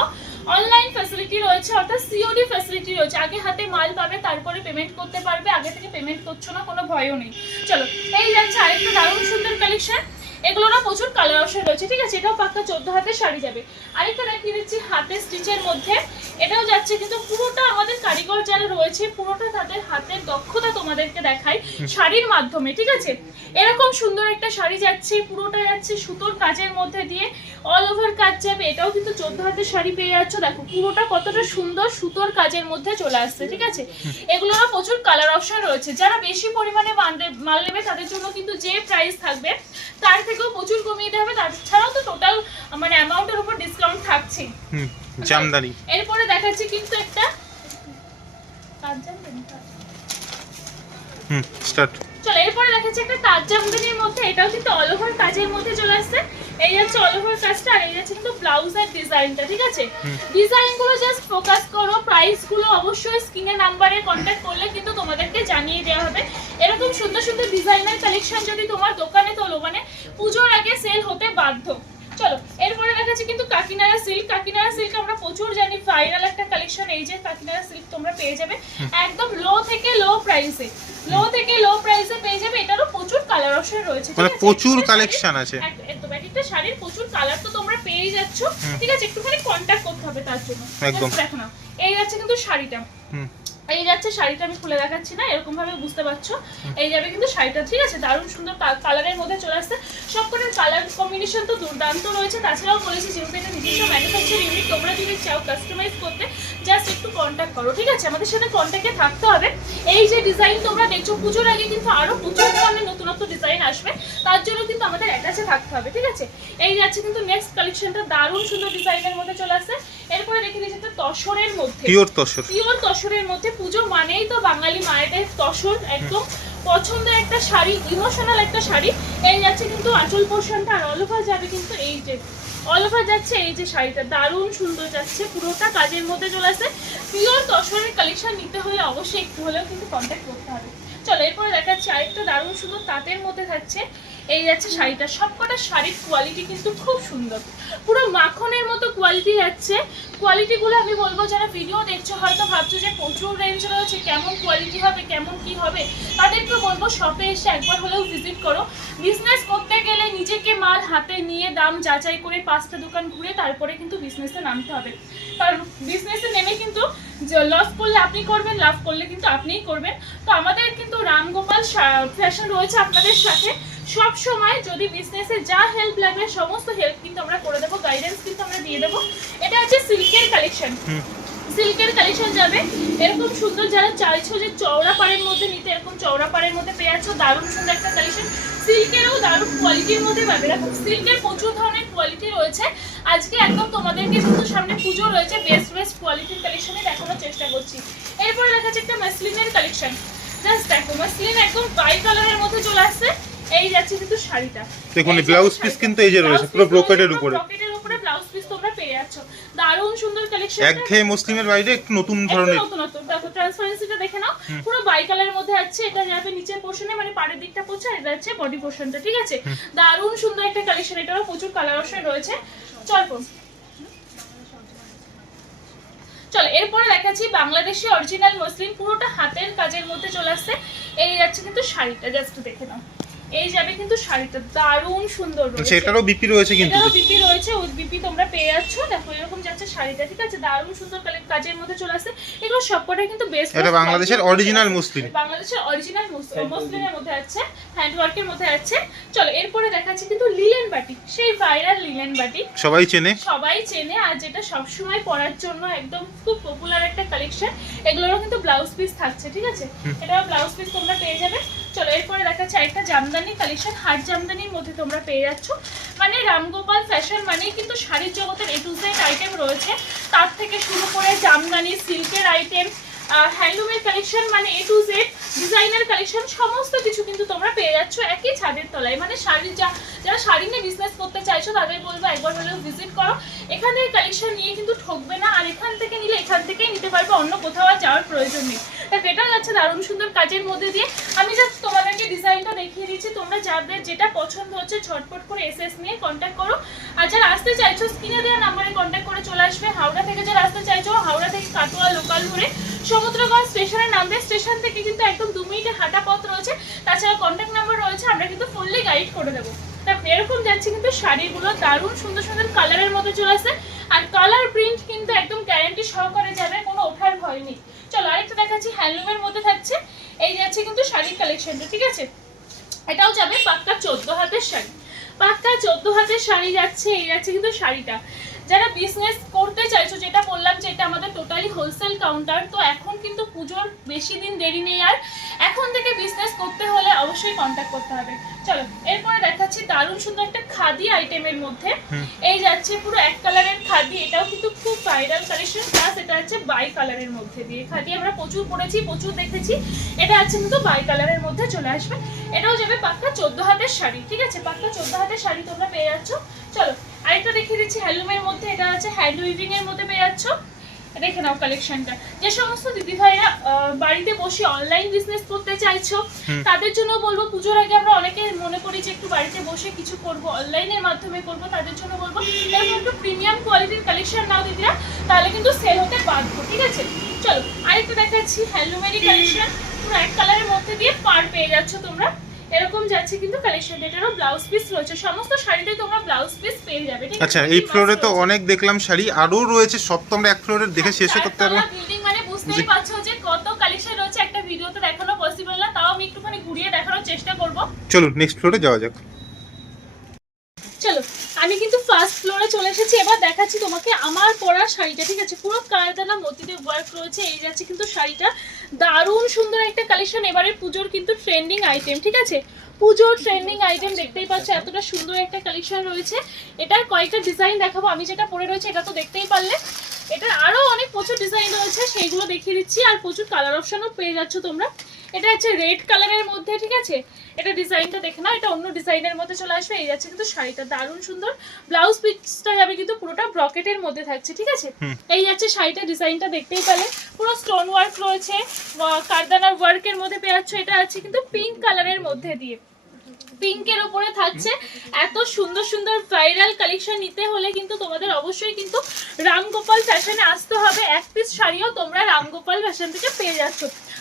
অনলাইন ফ্যাসিলিটি রয়েছে, অর্থাৎ সিওডি ফ্যাসিলিটি রয়েছে। আগে হাতে মাল পাবে, তারপরে পেমেন্ট করতে পারবে, আগে থেকে পেমেন্ট করছো না, কোনো ভয়ও নেই। চলো এই যাচ্ছে আরেকটা দারুণ সুন্দর কালেকশন, এগুলো না প্রচুর কালার অপশন রয়েছে। ঠিক আছে, এটাও পাক্কা 14 হাতের শাড়ি যাবে। আরেকটা দেখিয়ে দিচ্ছি হাতে স্টিচের মধ্যে, এটাও যাচ্ছে কিন্তু পুরোটা আমাদের কারিগর যারা রয়েছে, পুরোটা তাদের হাতের দক্ষতা তোমাদেরকে দেখায় শাড়ির মাধ্যমে। ঠিক আছে, এরকম সুন্দর একটা শাড়ি যাচ্ছে, পুরোটা যাচ্ছে সুতোর কাজের মধ্যে দিয়ে, অল ওভার কাজ যাবে, এটাও কিন্তু 14 হাতের শাড়ি পেয়ে যাচ্ছ। দেখো পুরোটা কতটা সুন্দর সুতোর কাজের মধ্যে চলে আসছে। ঠিক আছে, এগুলো না প্রচুর কালার অপশন রয়েছে। যারা বেশি পরিমাণে মাল নেবে তাদের জন্য কিন্তু যে প্রাইস থাকবে তার থেকেও প্রচুর কমিয়ে দেওয়া হবে, তাছাড়াও তো টোটাল মানে অ্যামাউন্টের উপর ডিসকাউন্ট থাকছে। জামদানি এরপরে দেখাচ্ছি কিন্তু একটা কাজ জানবেন, স্টার্ট। চলো এরপরে দেখাচ্ছি একটা তাজ জামদানির মধ্যে, এটাও কিন্তু অল ওভার কাজের মধ্যে চলে আসছে। এই যাচ্ছে অল ওভার কাজটা, আর এই যাচ্ছে কিন্তু ব্লাউজের ডিজাইনটা, ঠিক আছে? ডিজাইনগুলো জাস্ট ফোকাস করো, প্রাইসগুলো অবশ্যই স্ক্রিনে নাম্বারে কন্ট্যাক্ট করলে কিন্তু তোমাদেরকে জানিয়ে দেওয়া হবে। এরকম সুন্দর সুন্দর ডিজাইনার কালেকশন যদি তোমার দোকানে তোলো মানে পুজোর আগে সেল হতে বাধ্য। চলো এরপরে দেখাচ্ছি কিন্তু কাকিনাড়া সিল্ক। কাকিনাড়া সিল্ক আমরা প্রচুর জানি, ভাইরাল একটা কালেকশন। এই যে কাকিনাড়া সিল্ক তোমরা পেয়ে যাবে একদম লো থেকে লো প্রাইসে, লো থেকে লো প্রাইসে পেয়ে যাবে। এটারও প্রচুর কালার অপশন রয়েছে, মানে প্রচুর কালেকশন আছে একদম। একটা শাড়ির প্রচুর কালার তো তোমরা পেয়ে যাচ্ছ, ঠিক আছে? একটুখানি কন্টাক্ট করতে হবে তার জন্য। একদম দেখো না, এই যাচ্ছে কিন্তু শাড়িটা, এই যাচ্ছে শাড়িটা, আমি খুলে দেখাচ্ছি না, এরকম ভাবে বুঝতে পারছো। এই যাবে কিন্তু শাড়িটা, ঠিক আছে? দারুণ সুন্দর কালারের মধ্যে চলে আসছে। সবকটার কালার কম্বিনেশন তো দুর্দান্ত রয়েছে। তাছাড়াও বলেছি যেহেতু এটা নিজস্ব ম্যানুফ্যাকচার ইউনিট, তোমরা যদি চাও কাস্টমাইজ করতে জাস্ট একটু কন্ট্যাক্ট করো, ঠিক আছে? আমাদের সাথে কন্ট্যাক্টে থাকতে হবে। এই যে ডিজাইন তোমরা দেখছো, পুজোর আগে কিন্তু আরো প্রচুর ধরনের নতুনত্ব ডিজাইন আসবে, তার জন্য কিন্তু আমাদের অ্যাটাচে থাকতে হবে, ঠিক আছে? এই যাচ্ছে কিন্তু নেক্সট কালেকশনটা, দারুণ সুন্দর ডিজাইনের মধ্যে চলে আসছে। এরপরে দেখে দিয়েছে একটা তসরের মধ্যে, পিওর তসর, পিওর তসরের মধ্যে। পুজো মানেই তো বাঙালি মায়েদের তসর, একদম পছন্দের একটা শাড়ি, ইমোশনাল একটা শাড়ি। এই যাচ্ছে কিন্তু আঁচল পোর্শনটা, আর অল ওভার যাবে কিন্তু এই যে অল ওভার যাচ্ছে এই যে শাড়িটা, দারুণ সুন্দর যাচ্ছে, পুরোটা কাজের মধ্যে চলে আসে। পিওর তসরের কালেকশন নিতে হলে অবশ্যই একটু হলেও কিন্তু কন্ট্যাক্ট করতে হবে। চলো এরপরে দেখাচ্ছি আরেকটা দারুণ সুন্দর তাঁতের মধ্যে থাকছে। এই যাচ্ছে শাড়িটা, সবকটা শাড়ির কোয়ালিটি কিন্তু খুব সুন্দর, পুরো মাখনের মতো কোয়ালিটি যাচ্ছে। কোয়ালিটিগুলো আমি বলবো, যারা ভিডিও দেখছো হয়তো ভাবছো যে প্রচুর রেঞ্জ রয়েছে, কেমন কোয়ালিটি হবে, কেমন কি হবে, তাদেরকে বলবো শপে এসে একবার হলেও ভিজিট করো। বিজনেস করতে গেলে নিজেকে মাল হাতে নিয়ে দাম যাচাই করে 5টা দোকান ঘুরে তারপরে কিন্তু বিজনেসে নামতে হবে। কারণ বিজনেসে নেমে কিন্তু লস করলে আপনি করবেন, লাভ করলে কিন্তু আপনিই করবেন। তো আমাদের কিন্তু রামগোপাল ফ্যাশন রয়েছে আপনাদের সাথে সব সময়। যদি বিজনেসে যা হেল্প লাগবে সমস্ত হেল্প কিন্তু আমরা করে দেবো, গাইডেন্স কিন্তু আমরা দিয়ে দেবো। এটা হচ্ছে সিল্কের কালেকশন, সিল্কের কালেকশন যাবে এরকম সুন্দর। যারা চাইছো যে চওড়া পাড়ের মধ্যে নিতে, এরকম চওড়া পাড়ের মধ্যে পেয়ে যাচ্ছ দারুণ সুন্দর একটা কালেকশন। সিল্কেরও দারুণ কোয়ালিটির মধ্যে পাবে, এরকম সিল্কের প্রচুর ধরনের কোয়ালিটি রয়েছে। আজকে একদম তোমাদেরকে কিন্তু সামনে পুজো রয়েছে, বেস্ট বেস্ট কোয়ালিটির কালেকশনে দেখানোর চেষ্টা করছি। এরপরে দেখাচ্ছে একটা মাসলিনের কালেকশন, জাস্ট দেখো মাসলিন একদম বাই কালারের মধ্যে চলে আসছে। এই যাচ্ছে কিন্তু শাড়িটা, দেখুন ব্লাউজ পিস কিন্তু এই যে রয়েছে পুরো ব্রোকেটের উপরে, ব্রোকেটের উপরে ব্লাউজ পিস তোমরা পেয়ে যাচ্ছ, দারুণ সুন্দর কালেকশন। একঘেয়ে মুসলিমের বাইরে একটু নতুন ধরনের, দেখো ট্রান্সপারেন্সিটা দেখে নাও, পুরো বাই কালারের মধ্যে আছে। এটা যাবে নিচের পোরশনে, মানে পাড়ের দিকটা পড়ছে, আর এটা হচ্ছে বডি পোরশনটা, ঠিক আছে? দারুণ সুন্দর একটা কালেকশন, এটারও প্রচুর কালার অপশন রয়েছে। চলো এরপরে দেখাচ্ছি বাংলাদেশি অরিজিনাল মসলিন, পুরোটা হাতের কাজের মধ্যে চলে আসছে। এই যাচ্ছে কিন্তু শাড়িটা, জাস্ট দেখে নাও। এই যাবে কিন্তু শাড়িটা, দারুণ সুন্দর রয়েছে। এটারও বিপি রয়েছে, কিন্তু এটারও বিপি রয়েছে, উইথ বিপি তোমরা পেয়ে যাচ্ছ। দেখো এরকম যাচ্ছে শাড়িটা, ঠিক আছে? দারুণ সুন্দর কাজের মধ্যে চলে আসছে। এগুলো সবকটা কিন্তু বেস্ট, এটা বাংলাদেশের অরিজিনাল মুসলিন, বাংলাদেশের অরিজিনাল মুসলিনের মধ্যে আছে, হ্যান্ডওয়ার্কের মধ্যে আছে। চলো এরপরে দেখাচ্ছি কিন্তু লিলেন বাটিক, সেই ভাইরাল লিলেন বাটিক সবাই চেনে, আর যেটা সবসময় পরার জন্য একদম খুব পপুলার একটা কালেকশন। এগুলোরও কিন্তু ব্লাউজ পিস থাকছে, ঠিক আছে? এটাও ব্লাউজ পিস তোমরা পেয়ে যাবে। চলো এরপরে দেখাচ্ছি একটা জামদানি কালেকশন, হাট জামদানির মধ্যে তোমরা পেয়ে যাচ্ছ। মানে রামগোপাল ফ্যাশন মানেই কিন্তু শাড়ির জগতের A to Z আইটেম রয়েছে, তার থেকে শুরু করে জামদানি, সিল্কের আইটেম, হ্যান্ডলুমের কালেকশন, মানে A to Z designer collection, সমস্ত কিছু কিন্তু তোমরা পেয়ে যাচ্ছ একই ছাদের তলায়। মানে শাড়ি যারা শাড়ি নিয়ে বিজনেস করতে চাইছো তাদের বলবো একবার হলেও ভিজিট করো। এখানে কালেকশন নিয়ে কিন্তু ঠকবে না, আর এখান থেকে নিলে এখান থেকেই নিতে পারবে, অন্য কোথাও আর যাওয়ার প্রয়োজন নেই। এটা যাচ্ছে দারুণ সুন্দর কাজের মধ্যে দিয়ে। আমি জাস্ট তোমাদেরকে ডিজাইনটা দেখিয়ে দিচ্ছি, তোমরা যাদের যেটা পছন্দ হচ্ছে ঝটপট করে এসএস নিয়ে কন্ট্যাক্ট করো। আর যারা আসতে চাইছো স্ক্রিনে দেওয়া নাম্বারে কন্ট্যাক্ট করে চলে আসবে। হাওড়া থেকে যারা আসতে চাইছো, হাওড়া থেকে কাটোয়া লোকাল ধরে সমুদ্রগঞ্জ স্টেশনে নামবে, স্টেশন থেকে কিন্তু একদম 2 মিনিটের হাঁটা পথ রয়েছে। তাছাড়া কন্ট্যাক্ট নাম্বার রয়েছে, আমরা কিন্তু ফুললি গাইড করে দেবো। এরকম যাচ্ছে কিন্তু শাড়িগুলো, দারুণ সুন্দর সুন্দর কালারের মধ্যে চলে আসে, আর কালার প্রিন্ট কিন্তু একদম গ্যারান্টি সহকারে যাবে, কোনো ওঠার ভয় নেই। চলো আরেকটা দেখাচ্ছি, হ্যান্ডলুমের মধ্যে থাকছে। এই যাচ্ছে কিন্তু শাড়ির কালেকশনটা, ঠিক আছে? এটাও যাবে পাক্কা 14 হাতের শাড়ি, পাক্কা 14 হাতের শাড়ি যাচ্ছে। এই যাচ্ছে কিন্তু শাড়িটা, যারা বিজনেস করতে চাইছো, যেটা বললাম যে এটা আমাদের টোটালি হোলসেল কাউন্টার, তো এখন কিন্তু পুজোর বেশি দিন দেরি নেই, আর এখন থেকে বিজনেস করতে হলে অবশ্যই কন্ট্যাক্ট করতে হবে। চলো এরপরে দেখাচ্ছি দারুণ সুন্দর একটা খাদি আইটেমের মধ্যে। এই যাচ্ছে পুরো এক কালারের খাদি, এটাও কিন্তু খুব ভাইরাল কালেকশন, প্লাস এটা হচ্ছে বাই কালারের মধ্যে দিয়ে। খাদি আমরা প্রচুর পরেছি, প্রচুর দেখেছি, এটা আছে কিন্তু বাই কালারের মধ্যে চলে আসবে। এটাও যাবে পাক্কা 14 হাতের শাড়ি, ঠিক আছে, পাক্কা 14 হাতের শাড়ি তোমরা পেয়ে যাচ্ছ। চলো আরেকটা দেখিয়ে দিচ্ছি হ্যান্ডলুমের মধ্যে, এটা আছে হ্যান্ড উইভিং এর মধ্যে পেয়ে যাচ্ছ। দেখে নাও কালেকশনটা। যে সমস্ত দিদি ভাইরা বাড়িতে বসে অনলাইন বিজনেস করতে চাইছো তাদের জন্য বলবো, পুজোর আগে আমরা অনেকে মনে করি যে একটু বাড়িতে বসে কিছু করব, অনলাইনের মাধ্যমে করব, তাদের জন্য বলবো এরকম একটু প্রিমিয়াম কোয়ালিটির কালেকশন নাও দিদিরা, তাহলে কিন্তু সেল হতে বাধ্য, ঠিক আছে। চলো আরেকটা দেখাচ্ছি হ্যান্ডলুমেরই কালেকশন, পুরো এক কালারের মধ্যে দিয়ে পার পেয়ে যাচ্ছ তোমরা, এরকম যাচ্ছে কিন্তু কালেকশন। এটারও ব্লাউজ পিস রয়েছে, সমস্ত শাড়িতে তোমরা ব্লাউজ পিস পেয়ে যাবে, ঠিক আছে। আচ্ছা, এই ফ্লোরে তো অনেক দেখলাম শাড়ি, আরো রয়েছে, সব তো আমরা এক ফ্লোরে দেখে শেষ করতে পারবো না। বিল্ডিং মানে বুঝতেই পারছো যে কত কালেকশন রয়েছে, একটা ভিডিওতে দেখানো পসিবল না, তাও আমি একটুখানি ঘুরিয়ে দেখানোর চেষ্টা করব। চলুন নেক্সট ফ্লোরে যাওয়া যাক। চলো আমি কিন্তু ফার্স্ট ফ্লোরে চলে এসেছি, এবার দেখাচ্ছি তোমাকে আমার পরা শাড়িটা, ঠিক আছে, পুরো কায়দানা মতিতে ওয়ার্ক রয়েছে। এই যাচ্ছে কিন্তু শাড়িটা, দারুণ সুন্দর একটা কালেকশন, এবারে পুজোর কিন্তু ট্রেন্ডিং আইটেম, ঠিক আছে, পুজোর ট্রেন্ডিং আইটেম দেখতেই পাচ্ছ, এতটা সুন্দর একটা কালেকশন রয়েছে। এটার কয়েকটা ডিজাইন দেখাবো, আমি যেটা পরে রয়েছে এটা তো দেখতেই পারলে, এটার আরো অনেক প্রচুর ডিজাইন রয়েছে, সেইগুলো দেখিয়ে দিচ্ছি, আর প্রচুর কালার অপশনও পেয়ে যাচ্ছ তোমরা। এটা হচ্ছে রেড কালারের মধ্যে, ঠিক আছে, এটা ডিজাইনটা দেখে নাও, এটা অন্য ডিজাইনের মধ্যে চলে আসবে। এই যাচ্ছে কিন্তু শাড়িটা দারুণ সুন্দর, ব্লাউজ পিসটা যাবে কিন্তু পুরোটা ব্রকেটের মধ্যে থাকছে, ঠিক আছে। এই যাচ্ছে শাড়িটা, ডিজাইনটা দেখতেই পেলে, পুরো স্টোন ওয়ার্ক রয়েছে, কারদানার ওয়ার্কের মধ্যে পেয়ে যাচ্ছ। এটা আছে কিন্তু পিঙ্ক কালারের মধ্যে দিয়ে, পিঙ্কের উপরে থাকছে। এত সুন্দর সুন্দর ভাইরাল কালেকশন নিতে হলে কিন্তু তোমাদের অবশ্যই কিন্তু রামগোপাল ফ্যাশনে আসতে হবে। এক পিস শাড়িও তোমরা রামগোপাল ফ্যাশন থেকে পেয়ে যাচ্ছ।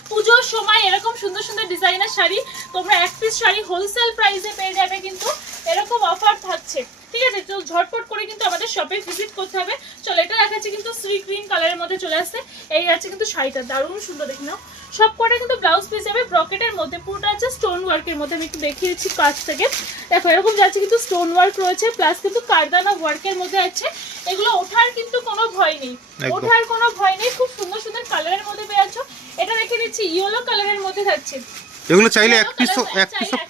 পুজোর সময় এরকম সুন্দর সুন্দর ডিজাইনার শাড়ি তোমরা এক পিস শাড়ি হোলসেল প্রাইসে পেয়ে যাবে, কিন্তু এরকম অফার থাকছে, ঠিক আছে। তো ঝটপট করে কিন্তু আমাদের শপে ভিজিট করতে হবে। চলো এটা দেখাচ্ছি কিন্তু সি গ্রিন কালারের মধ্যে চলে আসছে। এই আছে কিন্তু শাড়িটা দারুণ সুন্দর, দেখে নাও, সব কটা কিন্তু ব্লাউজ পিস যাবে ব্রকেটের মধ্যে, পুরোটা আছে স্টোন ওয়ার্কের মধ্যে। আমি একটু দেখিয়েছি কাছ থেকে, দেখো এরকম যাচ্ছে কিন্তু স্টোন ওয়ার্ক রয়েছে, প্লাস কিন্তু কারদানা ওয়ার্কের মধ্যে আছে। এগুলো ওঠার কিন্তু কোনো ভয় নেই, ওঠার কোনো ভয় নেই, খুব সুন্দর সুন্দর কালারের মধ্যে পেয়ে যাচ্ছ। এটা দেখে নিচ্ছি ইয়েলো কালারের মধ্যে থাকছে, এগুলো চাইলে এক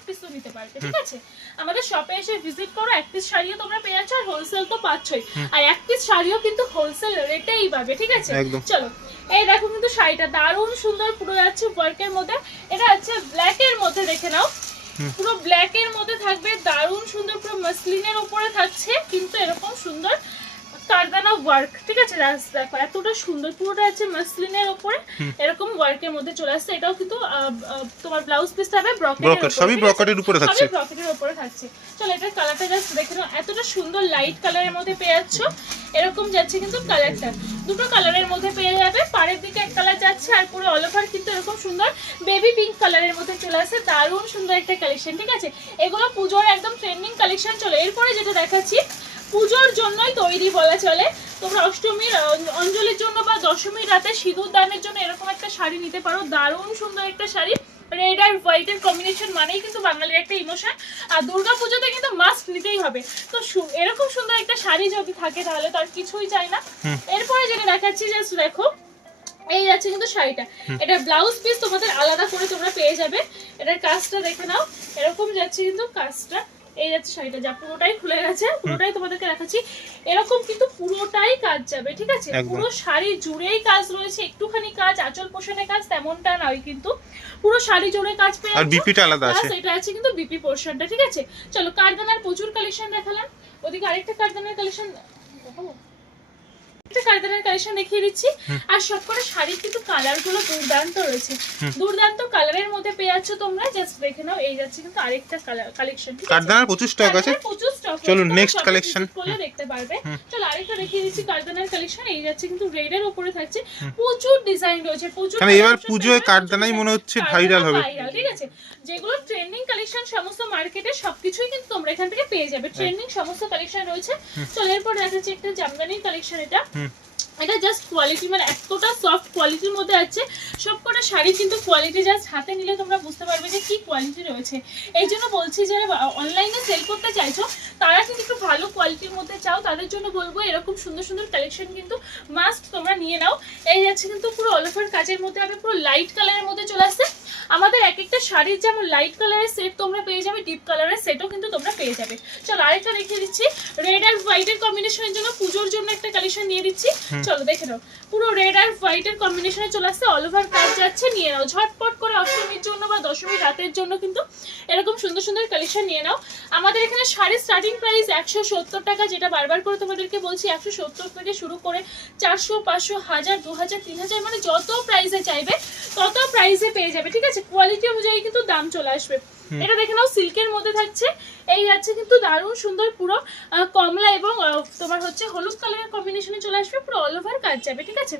পিসও নিতে পারবে, ঠিক আছে। আমাদের শপে এসে ভিজিট করো, এক পিস শাড়িও তোমরা পেয়ে যাচ্ছ, আর হোলসেল তো পাচ্ছই, আর এক পিস শাড়িও কিন্তু হোলসেল রেটেই পাবে, ঠিক আছে। চলো এই দেখো কিন্তু শাড়িটা দারুণ সুন্দর, পুরো যাচ্ছে ওয়ার্কের মধ্যে। এটা আছে ব্ল্যাক এর মধ্যে, দেখে নাও, পুরো ব্ল্যাক এর মধ্যে থাকবে, দারুণ সুন্দর, পুরো মাসলিনের উপরে থাকছে কিন্তু এরকম সুন্দর কারদানা ওয়ার্ক, ঠিক আছে। দেখো এতটা সুন্দর, পুরোটা আছে মাসলিনের উপরে এরকম ওয়ার্কের মধ্যে চলে আসছে। এটাও কিন্তু তোমার ব্লাউজ পিসটা হবে ব্রকেটের, সবই ব্রকেটের উপরে থাকছে, সবই ব্রকেটের উপরে থাকছে। চলো এটার কালারটা জাস্ট দেখে নাও, এতটা সুন্দর লাইট কালারের মধ্যে পেয়ে যাচ্ছ। এরকম যাচ্ছে কিন্তু কালারটা, দুটো কালারের মধ্যে পেয়ে যাবে, পাড়ের দিকে এক কালার যাচ্ছে, আর পুরো অল ওভার কিন্তু এরকম সুন্দর বেবি পিঙ্ক কালারের মধ্যে চলে আসছে, দারুণ সুন্দর একটা কালেকশন, ঠিক আছে। এগুলো পুজোর একদম ট্রেন্ডিং কালেকশন। চলো এরপরে যেটা দেখাচ্ছি পুজোর জন্যই তৈরি বলা চলে, তোমরা অষ্টমীর অঞ্জলির জন্য বা দশমীর রাতে সিঁদুর দানের জন্য এরকম একটা শাড়ি নিতে পারো, দারুণ সুন্দর একটা শাড়ি। রেড আর হোয়াইটের কম্বিনেশন মানেই কিন্তু বাঙালির একটা ইমোশন, আর দুর্গা পুজোতে কিন্তু মাস্ট নিতেই হবে। তো এরকম সুন্দর একটা শাড়ি যদি থাকে তাহলে তো আর কিছুই চাই না। এরপরে যেটা দেখাচ্ছি জাস্ট দেখো, এই যাচ্ছে কিন্তু শাড়িটা, এটা ব্লাউজ পিস তোমাদের আলাদা করে তোমরা পেয়ে যাবে। এটার কাজটা দেখে নাও, এরকম যাচ্ছে কিন্তু কাজটা। এই যাচ্ছে শাড়িটা, যা পুরোটাই খুলে গেছে, পুরোটাই তোমাদেরকে দেখাচ্ছি, এরকম কিন্তু পুরোটাই কাজ যাবে, ঠিক আছে। পুরো শাড়ি জুড়েই কাজ রয়েছে, একটুখানি কাজ আঁচল পোষণে কাজ তেমনটা নয়, কিন্তু পুরো শাড়ি জুড়ে কাজ পেয়ে, আর বিপিটা আলাদা আছে, এটা আছে কিন্তু বিপি পোরশনটা, ঠিক আছে। চলো কারদানার প্রচুর কালেকশন দেখালাম, ওদিকে আরেকটা কারদানার কালেকশন দেখাবো, কারদানার কালেকশন দেখিয়ে দিচ্ছি। আর সবকটা শাড়ির কিন্তু কালার গুলো দুর্দান্ত রয়েছে, দুর্দান্ত কালারের মধ্যে পেয়ে যাচ্ছ তোমরা, জাস্ট দেখে নাও। এই যাচ্ছে কিন্তু আরেকটা কালেকশন, কারদানার প্রচুর স্টক আছে, প্রচুর স্টক। চলো নেক্সট কালেকশন করলে দেখতে পারবে। চলো আরেকটা দেখিয়ে দিচ্ছি কারদানার কালেকশন। এই যাচ্ছে কিন্তু রেড এর উপরে থাকছে, প্রচুর ডিজাইন রয়েছে, প্রচুর। মানে এবার পূজোয় কারদানাই মনে হচ্ছে ভাইরাল হবে, ঠিক আছে। যেগুলো ট্রেন্ডিং কালেকশন সমস্ত মার্কেটে সবকিছুই কিন্তু তোমরা এখান থেকে পেয়ে যাবে, ট্রেন্ডিং সমস্ত কালেকশন রয়েছে। চলো এরপর দেখাচ্ছি একটা জামদানির কালেকশন। এটা এটা জাস্ট কোয়ালিটি মানে এতটা সফট কোয়ালিটির মধ্যে আছে। সবকটা শাড়ি কিন্তু কোয়ালিটি জাস্ট হাতে নিলে তোমরা বুঝতে পারবে যে কি কোয়ালিটি রয়েছে। এই জন্য বলছি যারা অনলাইনে সেল করতে চাইছো তারা কিন্তু একটু ভালো কোয়ালিটির মধ্যে চাও, তাদের জন্য বলবো এরকম সুন্দর সুন্দর কালেকশন কিন্তু মাস্ট তোমরা নিয়ে নাও। এই যাচ্ছে কিন্তু পুরো অল ওভার কাজের মধ্যে হবে, পুরো লাইট কালারের মধ্যে চলে আসছে। আমাদের এক একটা শাড়ির যেমন লাইট কালারের সেট তোমরা পেয়ে যাবে, ডিপ কালারের সেটও কিন্তু তোমরা পেয়ে যাবে। চলো আরেকটা দেখিয়ে দিচ্ছি, রেড আর হোয়াইটের কম্বিনেশনের জন্য পুজোর জন্য একটা কালেকশন নিয়ে দিচ্ছি। চলো দেখে নাও, পুরো রেড আর হোয়াইটের কম্বিনেশনে চলে আসছে, অল ওভার কাজ যাচ্ছে, নিয়ে নাও ঝটপট করে অষ্টমীর জন্য বা দশমীর রাতের জন্য কিন্তু এরকম সুন্দর সুন্দর কালেকশন নিয়ে নাও। আমাদের এখানে শাড়ির স্টার্টিং প্রাইস 170 টাকা, যেটা বারবার করে তোমাদেরকে বলছি 170 থেকে শুরু করে 400, 500, 1000, 2000, 3000 মানে যত প্রাইসে চাইবে তত প্রাইসে পেয়ে যাবে। ঠিক আছে, কোয়ালিটি অনুযায়ী কিন্তু দাম চলে আসবে। এটা দেখে নাও সিল্কের মধ্যে থাকছে, এই যাচ্ছে কিন্তু দারুণ সুন্দর পুরো কমলা এবং তোমার হচ্ছে হলুদ কালারের কম্বিনেশনে চলে আসবে, পুরো অল ওভার কাজ যাবে। ঠিক আছে,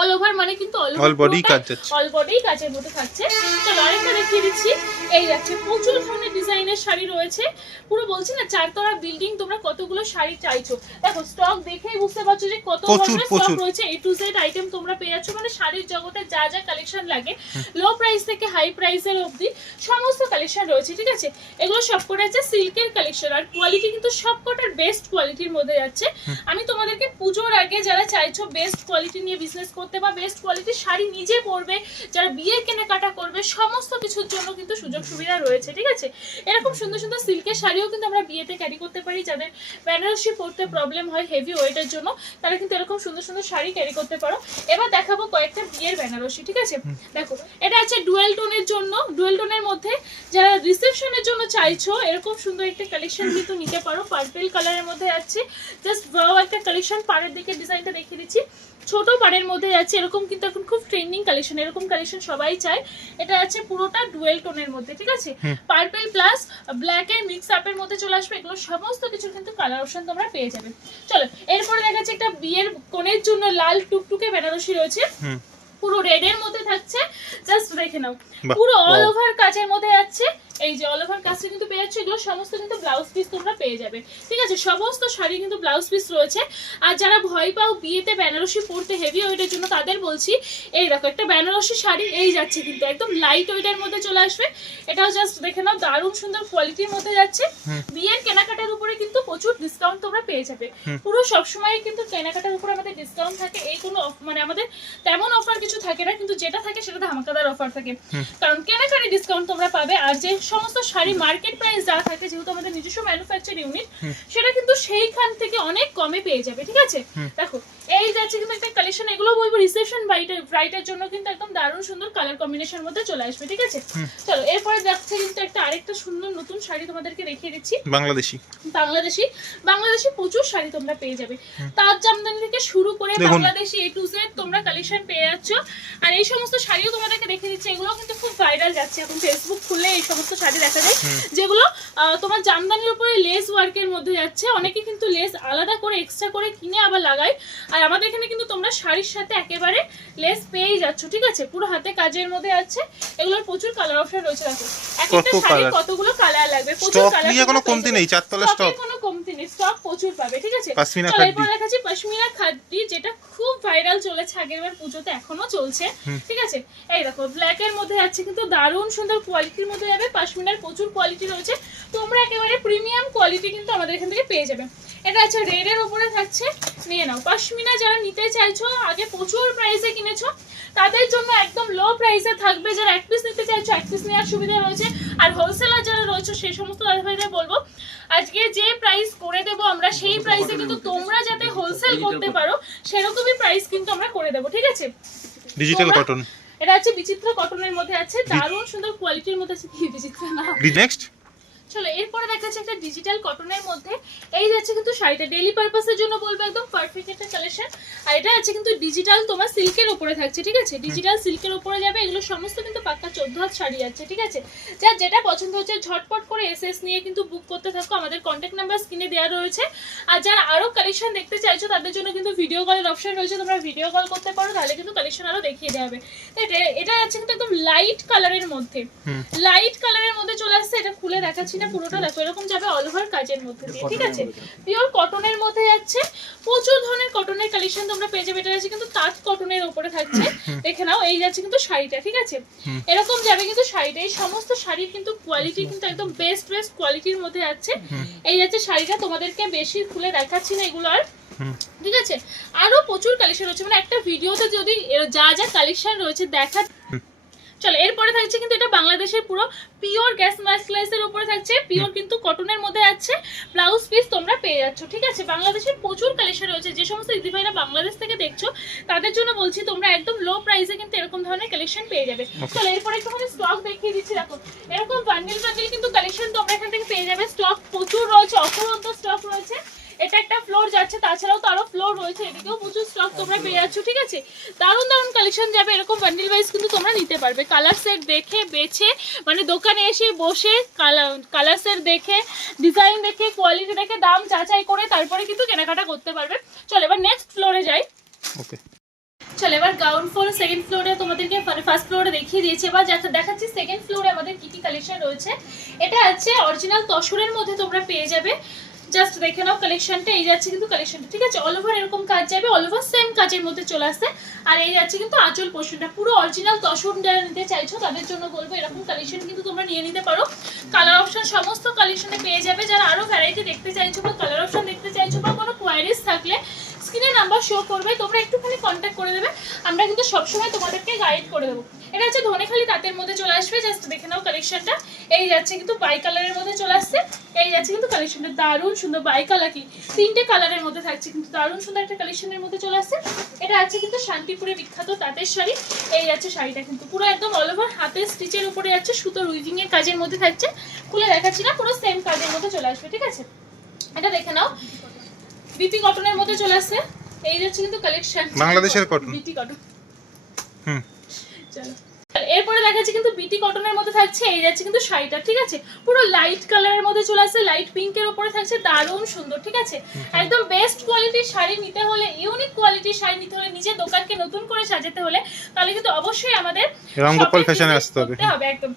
অল ওভার মানে কিন্তু অল বডি কাজ যাচ্ছে, অল বডি কাজের মধ্যে থাকছে। চলো আরেকটা দেখিয়ে দিচ্ছি, এই যাচ্ছে প্রচুর ধরনের ডিজাইনের শাড়ি রয়েছে, পুরো বলছি না 4 তলা বিল্ডিং, তোমরা কতগুলো শাড়ি চাইছো দেখো, স্টক দেখেই বুঝতে পারছো যে কত ধরনের স্টক রয়েছে। A to Z আইটেম তোমরা পেয়ে যাচ্ছ, মানে শাড়ির জগতে যা যা কালেকশন লাগে লো প্রাইস থেকে হাই প্রাইসের অবধি সমস্ত কালেকশন রয়েছে। ঠিক আছে, এগুলো সবকটা আছে সিল্কের কালেকশন, আর কোয়ালিটি কিন্তু সবকটার বেস্ট কোয়ালিটির মধ্যে যাচ্ছে। আমি তোমাদেরকে পুজোর আগে যারা চাইছো বেস্ট কোয়ালিটি নিয়ে বিজনেস করতে বা বেস্ট কোয়ালিটির শাড়ি নিজে পরবে, যারা বিয়ের কেনাকাটা করবে, সমস্ত কিছুর জন্য কিন্তু সুযোগ সুবিধা রয়েছে। ঠিক আছে, এরকম সুন্দর সুন্দর সিল্কের শাড়িও কিন্তু আমরা বিয়েতে ক্যারি করতে পারি, যাদের বেনারসি পরতে প্রবলেম হয় হেভি ওয়েটের জন্য তারা কিন্তু এরকম সুন্দর সুন্দর শাড়ি ক্যারি করতে পারো। এবার দেখাবো কয়েকটা বিয়ের বেনারসি। ঠিক আছে, দেখো এটা আছে ডুয়েল টোনের জন্য, ডুয়েল টোনের মধ্যে যারা রিসেপশনের জন্য চাইছো এরকম সুন্দর একটা কালেকশন কিন্তু নিতে পারো। পার্পল কালারের মধ্যে আছে, জাস্ট ওয়াও একটা কালেকশন। পাড়ের দিকে ডিজাইনটা দেখিয়ে দিচ্ছি, ছোট পাড়ের মধ্যে যাচ্ছে, এরকম কিন্তু এখন খুব ট্রেন্ডিং কালেকশন, এরকম কালেকশন সবাই চায়। এটা আছে পুরোটা ডুয়েল টোনের মধ্যে। ঠিক আছে, পার্পল প্লাস ব্ল্যাক এর মিক্স আপের মধ্যে চলে আসবে, এগুলো সমস্ত কিছু কিন্তু কালার অপশন তোমরা পেয়ে যাবে। চলো এরপরে দেখাচ্ছি একটা বিয়ের কোণের জন্য লাল টুকটুকে বেনারসি রয়েছে, পুরো রেড এর মধ্যে থাকছে, জাস্ট দেখে নাও পুরো অল ওভার কাজের মধ্যে আছে। এই যে অল ওভার কাজটা কিন্তু পেয়ে যাচ্ছে, এগুলো সমস্ত কিন্তু ব্লাউজ পিস তোমরা পেয়ে যাবে। ঠিক আছে, সমস্ত শাড়ি কিন্তু ব্লাউজ পিস রয়েছে। আর যারা ভয় পাও বিয়েতে বেনারসি পরতে হেভি ওয়েটের জন্য তাদের বলছি, এই দেখো একটা বেনারসি শাড়ি এই যাচ্ছে কিন্তু একদম লাইট ওয়েটের মধ্যে চলে আসবে। এটাও জাস্ট দেখে নাও দারুণ সুন্দর কোয়ালিটির মধ্যে যাচ্ছে। বিয়ের কেনাকাটার উপরে কিন্তু প্রচুর ডিসকাউন্ট তোমরা পেয়ে যাবে, পুরো সবসময় কিন্তু কেনাকাটার উপরে আমাদের ডিসকাউন্ট থাকে। এই কোনো মানে আমাদের তেমন অফার কিছু থাকে না, কিন্তু যেটা থাকে সেটা ধামাকাদার অফার থাকে, কারণ কেনাকাটার ডিসকাউন্ট তোমরা পাবে। আর যে সমস্ত শাড়ি মার্কেট প্রাইস যা থাকে, যেহেতু আমাদের নিজস্ব ম্যানুফ্যাকচার ইউনিট, সেটা কিন্তু সেইখান থেকে অনেক কমে পেয়ে যাবে। ঠিক আছে, দেখো এই যাচ্ছে কিন্তু একটা কালেকশন, এগুলো বলবো রিসেপশন ব্রাইটের জন্য কিন্তু একদম দারুণ সুন্দর কালার কম্বিনেশনের মধ্যে চলে আসবে। ঠিক আছে, চলো এরপরে যাচ্ছে কিন্তু একটা আরেকটা সুন্দর নতুন শাড়ি তোমাদেরকে দেখিয়ে দিচ্ছি, বাংলাদেশি প্রচুর শাড়ি তোমরা পেয়ে যাবে, তাজ জামদানি থেকে শুরু করে বাংলাদেশি A to Z তোমরা কালেকশন পেয়ে যাচ্ছ। আর এই সমস্ত শাড়িও তোমাদেরকে দেখিয়ে দিচ্ছি, এগুলো কিন্তু খুব ভাইরাল যাচ্ছে এখন, ফেসবুক খুললে এই সমস্ত শাড়ি দেখা যায়, যেগুলো তোমার জামদানির উপরে লেস ওয়ার্কের মধ্যে যাচ্ছে। অনেকে কিন্তু লেস আলাদা করে এক্সট্রা করে কিনে আবার লাগায়, আর আমাদের এখানে কিন্তু তোমরা শাড়ির সাথে একেবারে লেস পেয়েই যাচ্ছ। ঠিক আছে, পুরো হাতে কাজের মধ্যে আছে, এগুলোর প্রচুর কালার অপশন রয়েছে। দেখো একটা শাড়ি কতগুলো কালার লাগবে, প্রচুর কালার, কোনো কমতি নেই, চারতলা স্টক, কোনো কমতি নেই, স্টক প্রচুর পাবে। ঠিক আছে, এরপর দেখাচ্ছি পশমিনা খাদি, যেটা খুব ভাইরাল চলেছে আগেরবার পুজোতে, এখনো চলছে। ঠিক আছে, এই দেখো ব্ল্যাক এর মধ্যে আছে, কিন্তু দারুণ সুন্দর কোয়ালিটির মধ্যে যাবে, পশমিনার প্রচুর কোয়ালিটি রয়েছে, তোমরা একেবারে প্রিমিয়াম কোয়ালিটি কিন্তু আমাদের এখান থেকে পেয়ে যাবে। এটা আছে রেড এর উপরে থাকছে, নিয়ে নাও। পশমিনা যারা নিতে চাইছো, আগে প্রচুর প্রাইসে কিনেছো, তাদের জন্য একদম লো প্রাইসে থাকবে। যারা এক পিস নিতে চাইছো এক পিস নেওয়ার সুবিধা রয়েছে, আর হোলসেলার যারা রয়েছে সেই সমস্ত দাদাভাইদের বলবো আজকে যে প্রাইস করে দেবো আমরা, সেই প্রাইসে কিন্তু তোমরা যাতে হোলসেল করতে পারো সেরকমই প্রাইস কিন্তু আমরা করে দেবো। ঠিক আছে, ডিজিটাল কটন, এটা আছে বিচিত্র কটনের মধ্যে আছে, দারুণ সুন্দর কোয়ালিটির মধ্যে আছে। কি বিচিত্র না, নেক্সট চলো এরপরে দেখাচ্ছি একটা ডিজিটাল কটনের মধ্যে, এই যাচ্ছে কিন্তু শাড়িটা ডেইলি পারপাসের জন্য বলবো একদম পারফেক্ট একটা কালেকশন। আর এটা আছে কিন্তু ডিজিটাল তোমার সিল্কের উপরে থাকছে। ঠিক আছে, ডিজিটাল সিল্কের উপরে যাবে, এগুলো সমস্ত কিন্তু পাক্কা 14 হাত শাড়ি আছে। ঠিক আছে, যার যেটা পছন্দ হচ্ছে ঝটপট করে এসএস নিয়ে কিন্তু বুক করতে থাকো, আমাদের কন্ট্যাক্ট নাম্বার স্ক্রিনে দেওয়া রয়েছে। আর যারা আরো কালেকশন দেখতে চাইছো তাদের জন্য কিন্তু ভিডিও কলের অপশন রয়েছে, তোমরা ভিডিও কল করতে পারো, তাহলে কিন্তু কালেকশন আরো দেখিয়ে দেওয়া হবে। এটা আছে কিন্তু একদম লাইট কালারের মধ্যে, লাইট কালারের মধ্যে চলে আসছে, এটা খুলে দেখাচ্ছি না, কালেকশনটা পুরোটা দেখো এরকম যাবে অল ওভার কাজের মধ্যে দিয়ে, ঠিক আছে? পিওর কটনের মধ্যে যাচ্ছে, প্রচুর ধরনের কটনের কালেকশন তোমরা পেয়ে যাবে। এটা আছে কিন্তু তাঁত কটনের উপরে থাকছে, দেখে নাও। এই যাচ্ছে কিন্তু শাড়িটা, ঠিক আছে? এরকম যাবে কিন্তু শাড়িটা। এই সমস্ত শাড়ির কিন্তু কোয়ালিটি কিন্তু একদম বেস্ট কোয়ালিটির মধ্যে আছে। এই যাচ্ছে শাড়িটা, তোমাদেরকে বেশি খুলে দেখাচ্ছি না এগুলো আর, ঠিক আছে? আরো প্রচুর কালেকশন রয়েছে, মানে একটা ভিডিওতে যদি যা যা কালেকশন রয়েছে দেখা। চলো এরপরে থাকছে কিন্তু এটা বাংলাদেশের পুরো পিওর গ্যাস মাস্কলাইসের উপরে থাকছে, পিওর কিন্তু কটনের মধ্যে আছে। ব্লাউজ পিস তোমরা পেয়ে যাচ্ছ, ঠিক আছে? বাংলাদেশের প্রচুর কালেকশন রয়েছে। যে সমস্ত দিদি ভাইরা বাংলাদেশ থেকে দেখছো তাদের জন্য বলছি, তোমরা একদম লো প্রাইসে কিন্তু এরকম ধরনের কালেকশন পেয়ে যাবে। চলো এরপরে একটুখানি স্টক দেখিয়ে দিচ্ছি। দেখো এরকম বান্ডিল কিন্তু কালেকশন তোমরা এখান থেকে পেয়ে যাবে। স্টক প্রচুর রয়েছে, অফুরন্ত স্টক রয়েছে। এটা একটা ফ্লোর যাচ্ছে, তাছাড়াও তো আরো ফ্লোর রয়েছে, এদিকেও প্রচুর স্টক তোমরা পেয়ে যাচ্ছ, ঠিক আছে? দারুণ দারুণ কালেকশন যাবে, এরকম বান্ডিল ওয়াইজ কিন্তু তোমরা নিতে পারবে। কালার সেট দেখে বেছে, মানে দোকানে এসে বসে কালার সেট দেখে, ডিজাইন দেখে, কোয়ালিটি দেখে, দাম যাচাই করে তারপরে কিন্তু কেনাকাটা করতে পারবে। চলো এবার নেক্সট ফ্লোরে যাই। ওকে, চলো এবার গ্রাউন্ড ফ্লোর, সেকেন্ড ফ্লোরে তোমাদেরকে ফার্স্ট ফ্লোরে দেখিয়ে দিয়েছি। এবার দেখাচ্ছি সেকেন্ড ফ্লোরে আমাদের কি কি কালেকশন রয়েছে। এটা আছে অরিজিনাল তসরের মধ্যে তোমরা পেয়ে যাবে। জাস্ট দেখে নাও কালেকশনটা। এই যাচ্ছে কিন্তু কালেকশনটা, ঠিক আছে? অল ওভার এরকম কাজ যাবে, অল ওভার সেম কাজের মধ্যে চলে আসছে। আর এই যাচ্ছে কিন্তু আঁচল পোর্শনটা পুরো অরিজিনাল তসর। যারা নিতে চাইছো তাদের জন্য বলবো এরকম কালেকশন কিন্তু তোমরা নিয়ে নিতে পারো। কালার অপশন সমস্ত কালেকশনে পেয়ে যাবে। যারা আরো ভ্যারাইটি দেখতে চাইছো বা কালার অপশন দেখতে চাইছো বা কোনো কোয়ারিজ থাকলে স্ক্রিনে নাম্বার শো করবে, তোমরা একটুখানি কন্ট্যাক্ট করে দেবে, আমরা কিন্তু সবসময় তোমাদেরকে গাইড করে দেবো। এটা হচ্ছে ধনেখালি তাঁতের মধ্যে চলে আসবে। জাস্ট দেখে নাও কালেকশনটা। এই যাচ্ছে কিন্তু বাই কালারের মধ্যে চলে আসছে। এই যাচ্ছে কিন্তু কালেকশনটা দারুণ সুন্দর। বাই কালার কি 3টে কালারের মধ্যে থাকছে, কিন্তু দারুণ সুন্দর একটা কালেকশনের মধ্যে চলে আসছে। এটা আছে কিন্তু শান্তিপুরে বিখ্যাত তাঁতের শাড়ি। এই যাচ্ছে শাড়িটা কিন্তু পুরো একদম অল ওভার হাতের স্টিচের উপরে যাচ্ছে, সুতোর উইভিং এর কাজের মধ্যে থাকছে। খুলে দেখাচ্ছি না, পুরো সেম কাজের মধ্যে চলে আসবে, ঠিক আছে? এটা দেখে নাও, বিপি কটনের মধ্যে চলে আসছে। এই যাচ্ছে কিন্তু কালেকশন বাংলাদেশের কটন, বিটি কটন। চলো এরপরে দেখাচ্ছি কিন্তু বিটি কটনের মধ্যে থাকছে। এই যাচ্ছে কিন্তু শাড়িটা, ঠিক আছে? পুরো লাইট কালারের মধ্যে চলে আসছে, লাইট পিঙ্কের উপরে থাকছে, দারুণ সুন্দর, ঠিক আছে? একদম বেস্ট কোয়ালিটির শাড়ি নিতে হলে, ইউনিক কোয়ালিটির শাড়ি নিতে হলে, নিজের দোকানকে নতুন করে সাজাতে হলে, তাহলে কিন্তু অবশ্যই আমাদের রামগোপাল ফ্যাশনে আসতে হবে। একদম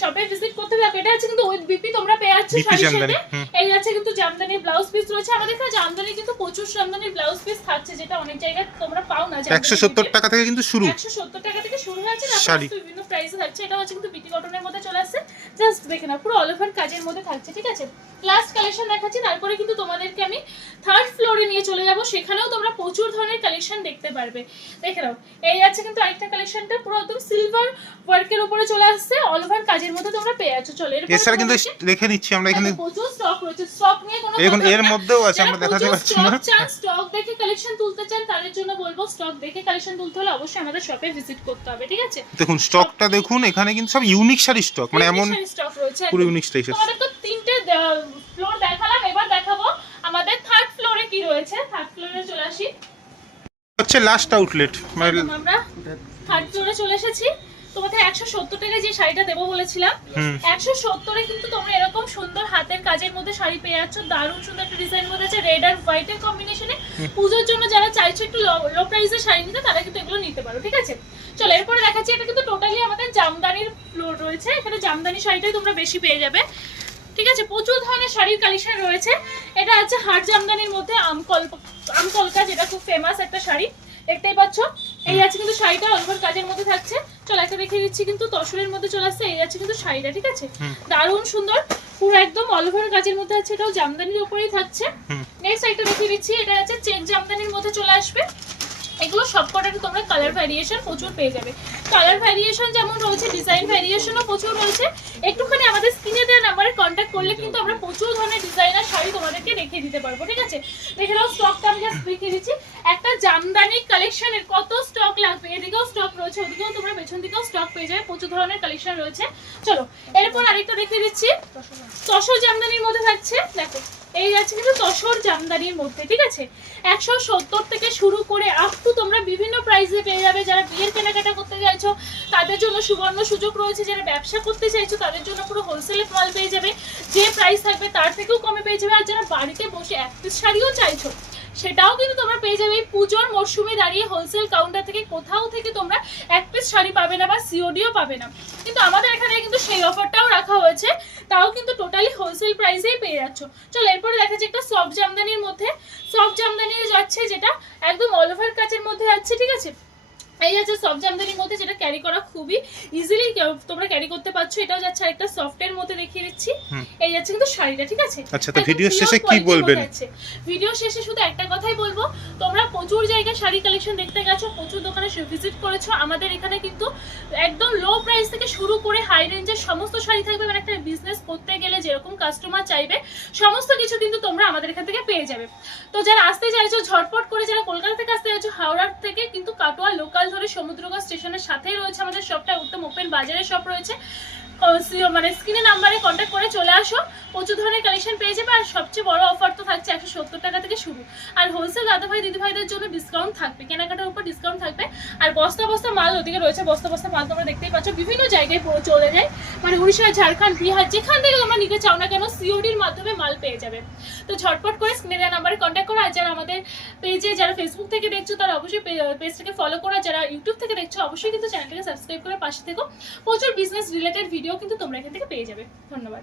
শপে ভিজিট করতে হবে। এটা আছে কিন্তু উইথ বিপি তোমরা পেয়ে যাচ্ছ শাড়ির সাথে। এই আছে কিন্তু জামদানির ব্লাউজ পিস রয়েছে। আমাদের কাছে জামদানি কিন্তু প্রচুর জামদানির ব্লাউজ পিস থাকছে, যেটা অনেক জায়গায় তোমরা পাও না। 170 টাকা থেকে কিন্তু শুরু, 170 টাকা থেকে শুরু হয়েছে, তারপর বিভিন্ন প্রাইসে থাকছে। এটা হচ্ছে কিন্তু বিটি কটনের মধ্যে চলে আসছে। জাস্ট দেখে নাও, পুরো অল ওভার কাজের মধ্যে থাকছে, ঠিক আছে? লাস্ট কালেকশন দেখাচ্ছি, তারপরে কিন্তু তোমাদেরকে আমি থার্ড ফ্লোরে নিয়ে চলে যাব। সেখানেও তোমরা প্রচুর ধরনের কালেকশন দেখতে পারবে। দেখে নাও, এই আছে কিন্তু আরেকটা কালেকশনটা পুরো একদম সিলভার ওয়ার্কের উপরে চলে আসছে, অল ওভার কাজের মধ্যে তোমরা পেয়ে যাচ্ছ। চলো এছাড়া কিন্তু রেখে নিচ্ছি আমরা এখানে প্রচুর স্টক রয়েছে। স্টক নিয়ে কোনো এখন এর মধ্যেও আছে, আমরা দেখাতে পাচ্ছি না। স্টক দেখে কালেকশন তুলতে চান তাদের জন্য বলবো, স্টক দেখে কালেকশন তুলতে হলে অবশ্যই আমাদের শপে ভিজিট করতে হবে, ঠিক আছে? দেখুন স্টকটা দেখুন, এখানে কিন্তু সব ইউনিক শাড়ি স্টক, মানে এমন স্টক রয়েছে, পুরো ইউনিক স্টাইল। তোমাদের তো 3টে ফ্লোর দেখালাম, এবার দেখাবো আমাদের থার্ড ফ্লোরে কি রয়েছে। থার্ড ফ্লোরে চলে আসি, হচ্ছে লাস্ট আউটলেট। মানে আমরা থার্ড ফ্লোরে চলে এসেছি। তোমাদের 170 টাকায় যে শাড়িটা দেবো বলেছিলাম, 170 এ কিন্তু তোমরা এরকম সুন্দর হাতের কাজের মধ্যে শাড়ি পেয়ে যাচ্ছ। দারুণ সুন্দর একটা ডিজাইন মধ্যে আছে, রেড আর হোয়াইট এর কম্বিনেশনে। পুজোর জন্য যারা চাইছো একটু লো প্রাইসে শাড়ি নিতে, তারা কিন্তু এগুলো নিতে পারো, ঠিক আছে? চলো এরপরে দেখাচ্ছি, এটা কিন্তু টোটালি আমাদের জামদানির ফ্লোর রয়েছে। এখানে জামদানি শাড়িটাই তোমরা বেশি পেয়ে যাবে, ঠিক আছে? প্রচুর ধরনের শাড়ির কালেকশন রয়েছে। এটা আছে হাট জামদানির মধ্যে আমকলকা, যেটা খুব ফেমাস একটা শাড়ি, দেখতেই পাচ্ছ। এই আছে কিন্তু শাড়িটা অল ওভার কাজের মধ্যে থাকছে। চলো একটা দেখিয়ে দিচ্ছি, কিন্তু তসরের মধ্যে চলে আসছে। এই আছে কিন্তু শাড়িটা, ঠিক আছে? দারুণ সুন্দর, পুরো একদম অল ওভার কাজের মধ্যে আছে। এটাও জামদানির উপরেই থাকছে। নেক্সট একটা দেখিয়ে দিচ্ছি, এটা আছে চেক জামদানির মধ্যে চলে আসবে। এগুলো সবকটাতে তোমরা কালার ভ্যারিয়েশন প্রচুর পেয়ে যাবে। কালার ভ্যারিয়েশন যেমন রয়েছে, ডিজাইন ভ্যারিয়েশনও প্রচুর রয়েছে। একটুখানি আমাদের স্ক্রিনে দেওয়া নাম্বারে কন্ট্যাক্ট করলে কিন্তু আমরা প্রচুর ধরনের ডিজাইনার শাড়ি তোমাদেরকে দেখিয়ে দিতে পারবো, ঠিক আছে? দেখে নাও স্টকটা আমি জাস্ট দেখিয়ে দিচ্ছি। একটা জামদানি কালেকশনের কত স্টক লাগবে, এদিকেও স্টক রয়েছে, ওদিকেও তোমরা পেছন দিকেও স্টক পেয়ে যাবে, প্রচুর ধরনের কালেকশন রয়েছে। চলো এরপর আরেকটা দেখিয়ে দিচ্ছি, তসর জামদানির মধ্যে থাকছে। দেখো এই যাচ্ছে কিন্তু তসর জামদানির মধ্যে, ঠিক আছে? 170 থেকে শুরু করে আপ টু তোমরা বিভিন্ন প্রাইসে পেয়ে যাবে। যারা বিয়ের কেনাকাটা করতে চাইছো তাদের জন্য সুবর্ণ সুযোগ রয়েছে, যারা ব্যবসা করতে চাইছো তাদের জন্য পুরো হোলসেলে মাল পেয়ে যাবে, যে প্রাইস থাকবে তার থেকেও কমে পেয়ে যাবে। আর যারা বাড়িতে বসে এক পিস শাড়িও চাইছো সেটাও কিন্তু তোমরা পেয়ে যাবে। এই পুজোর মরশুমে দাঁড়িয়ে হোলসেল কাউন্টার থেকে কোথাও থেকে তোমরা এক পিস শাড়ি পাবে না বা সিওডিও পাবে না। কিন্তু আমাদের এখানে কিন্তু সেই অফারটাও রাখা হয়েছে, তাও কিন্তু টোটালি হোলসেল প্রাইসেই পেয়ে যাচ্ছ। চলো এরপরে দেখা যাচ্ছে একটা সফট জামদানির মধ্যে, সফট জামদানি যাচ্ছে যেটা একদম অল ওভার কাচের মধ্যে যাচ্ছে, ঠিক আছে। এই যাচ্ছে সফট জামদানির মধ্যে, যেটা ক্যারি করা খুবই ইজিলি তোমরা ক্যারি করতে পারছো। এটাও যাচ্ছে আরেকটা সফটের মধ্যে দেখিয়ে দিচ্ছি। এই যাচ্ছে কিন্তু শাড়িটা, ঠিক আছে। আচ্ছা, তো ভিডিও শেষে কি বলবেন? ভিডিও শেষে শুধু একটা কথাই বলবো, তোমরা প্রচুর জায়গায় শাড়ি কালেকশন দেখতে গেছো, প্রচুর দোকানে ভিজিট করেছো। আমাদের এখানে কিন্তু একদম লো প্রাইস থেকে শুরু করে হাই রেঞ্জের সমস্ত শাড়ি থাকবে। মানে একটা বিজনেস করতে গেলে যেরকম কাস্টমার চাইবে সমস্ত কিছু কিন্তু তোমরা আমাদের এখান থেকে পেয়ে যাবে। তো যারা আসতে চাইছো ঝটপট করে, যারা কলকাতা থেকে আসতে চাইছো, হাওড়ার থেকে কিন্তু কাটোয়া লোকাল ধরে সমুদ্রগড় স্টেশনের সাথেই রয়েছে আমাদের শপটা, একদম ওপেন বাজারের শপ রয়েছে। মানে স্ক্রিনে নাম্বারে কন্ট্যাক্ট করে চলে আসো, প্রচুর ধরনের কালেকশন পেয়ে যাবে। আর সবচেয়ে বড় অফার তো থাকছে 170 টাকা থেকে শুরু। আর হোলসেল দাদা ভাই দিদি ভাইদের জন্য ডিসকাউন্ট থাকবে, কেনাকাটার উপর ডিসকাউন্ট থাকবে। আর বস্তা বস্তা মাল ওদিকে রয়েছে, বস্তা বস্তা মাল তোমরা দেখতেই পাচ্ছ, বিভিন্ন জায়গায় চলে যায়। মানে উড়িষ্যা, ঝাড়খণ্ড, বিহার, যেখান থেকে তোমরা নিতে চাও না কেন সিওডির মাধ্যমে মাল পেয়ে যাবে। তো ঝটপট করে স্ক্রিনে দেওয়া নাম্বারে কন্ট্যাক্ট করো। আর যারা আমাদের পেজে, যারা ফেসবুক থেকে দেখছো তারা অবশ্যই পেজটাকে ফলো করো। যারা ইউটিউব থেকে দেখছো অবশ্যই কিন্তু চ্যানেলটাকে সাবস্ক্রাইব করে পাশে থেকো। প্রচুর বিজনেস রিলেটেড ভিডিও কিন্তু তোমরা এখান থেকে পেয়ে যাবে। ধন্যবাদ।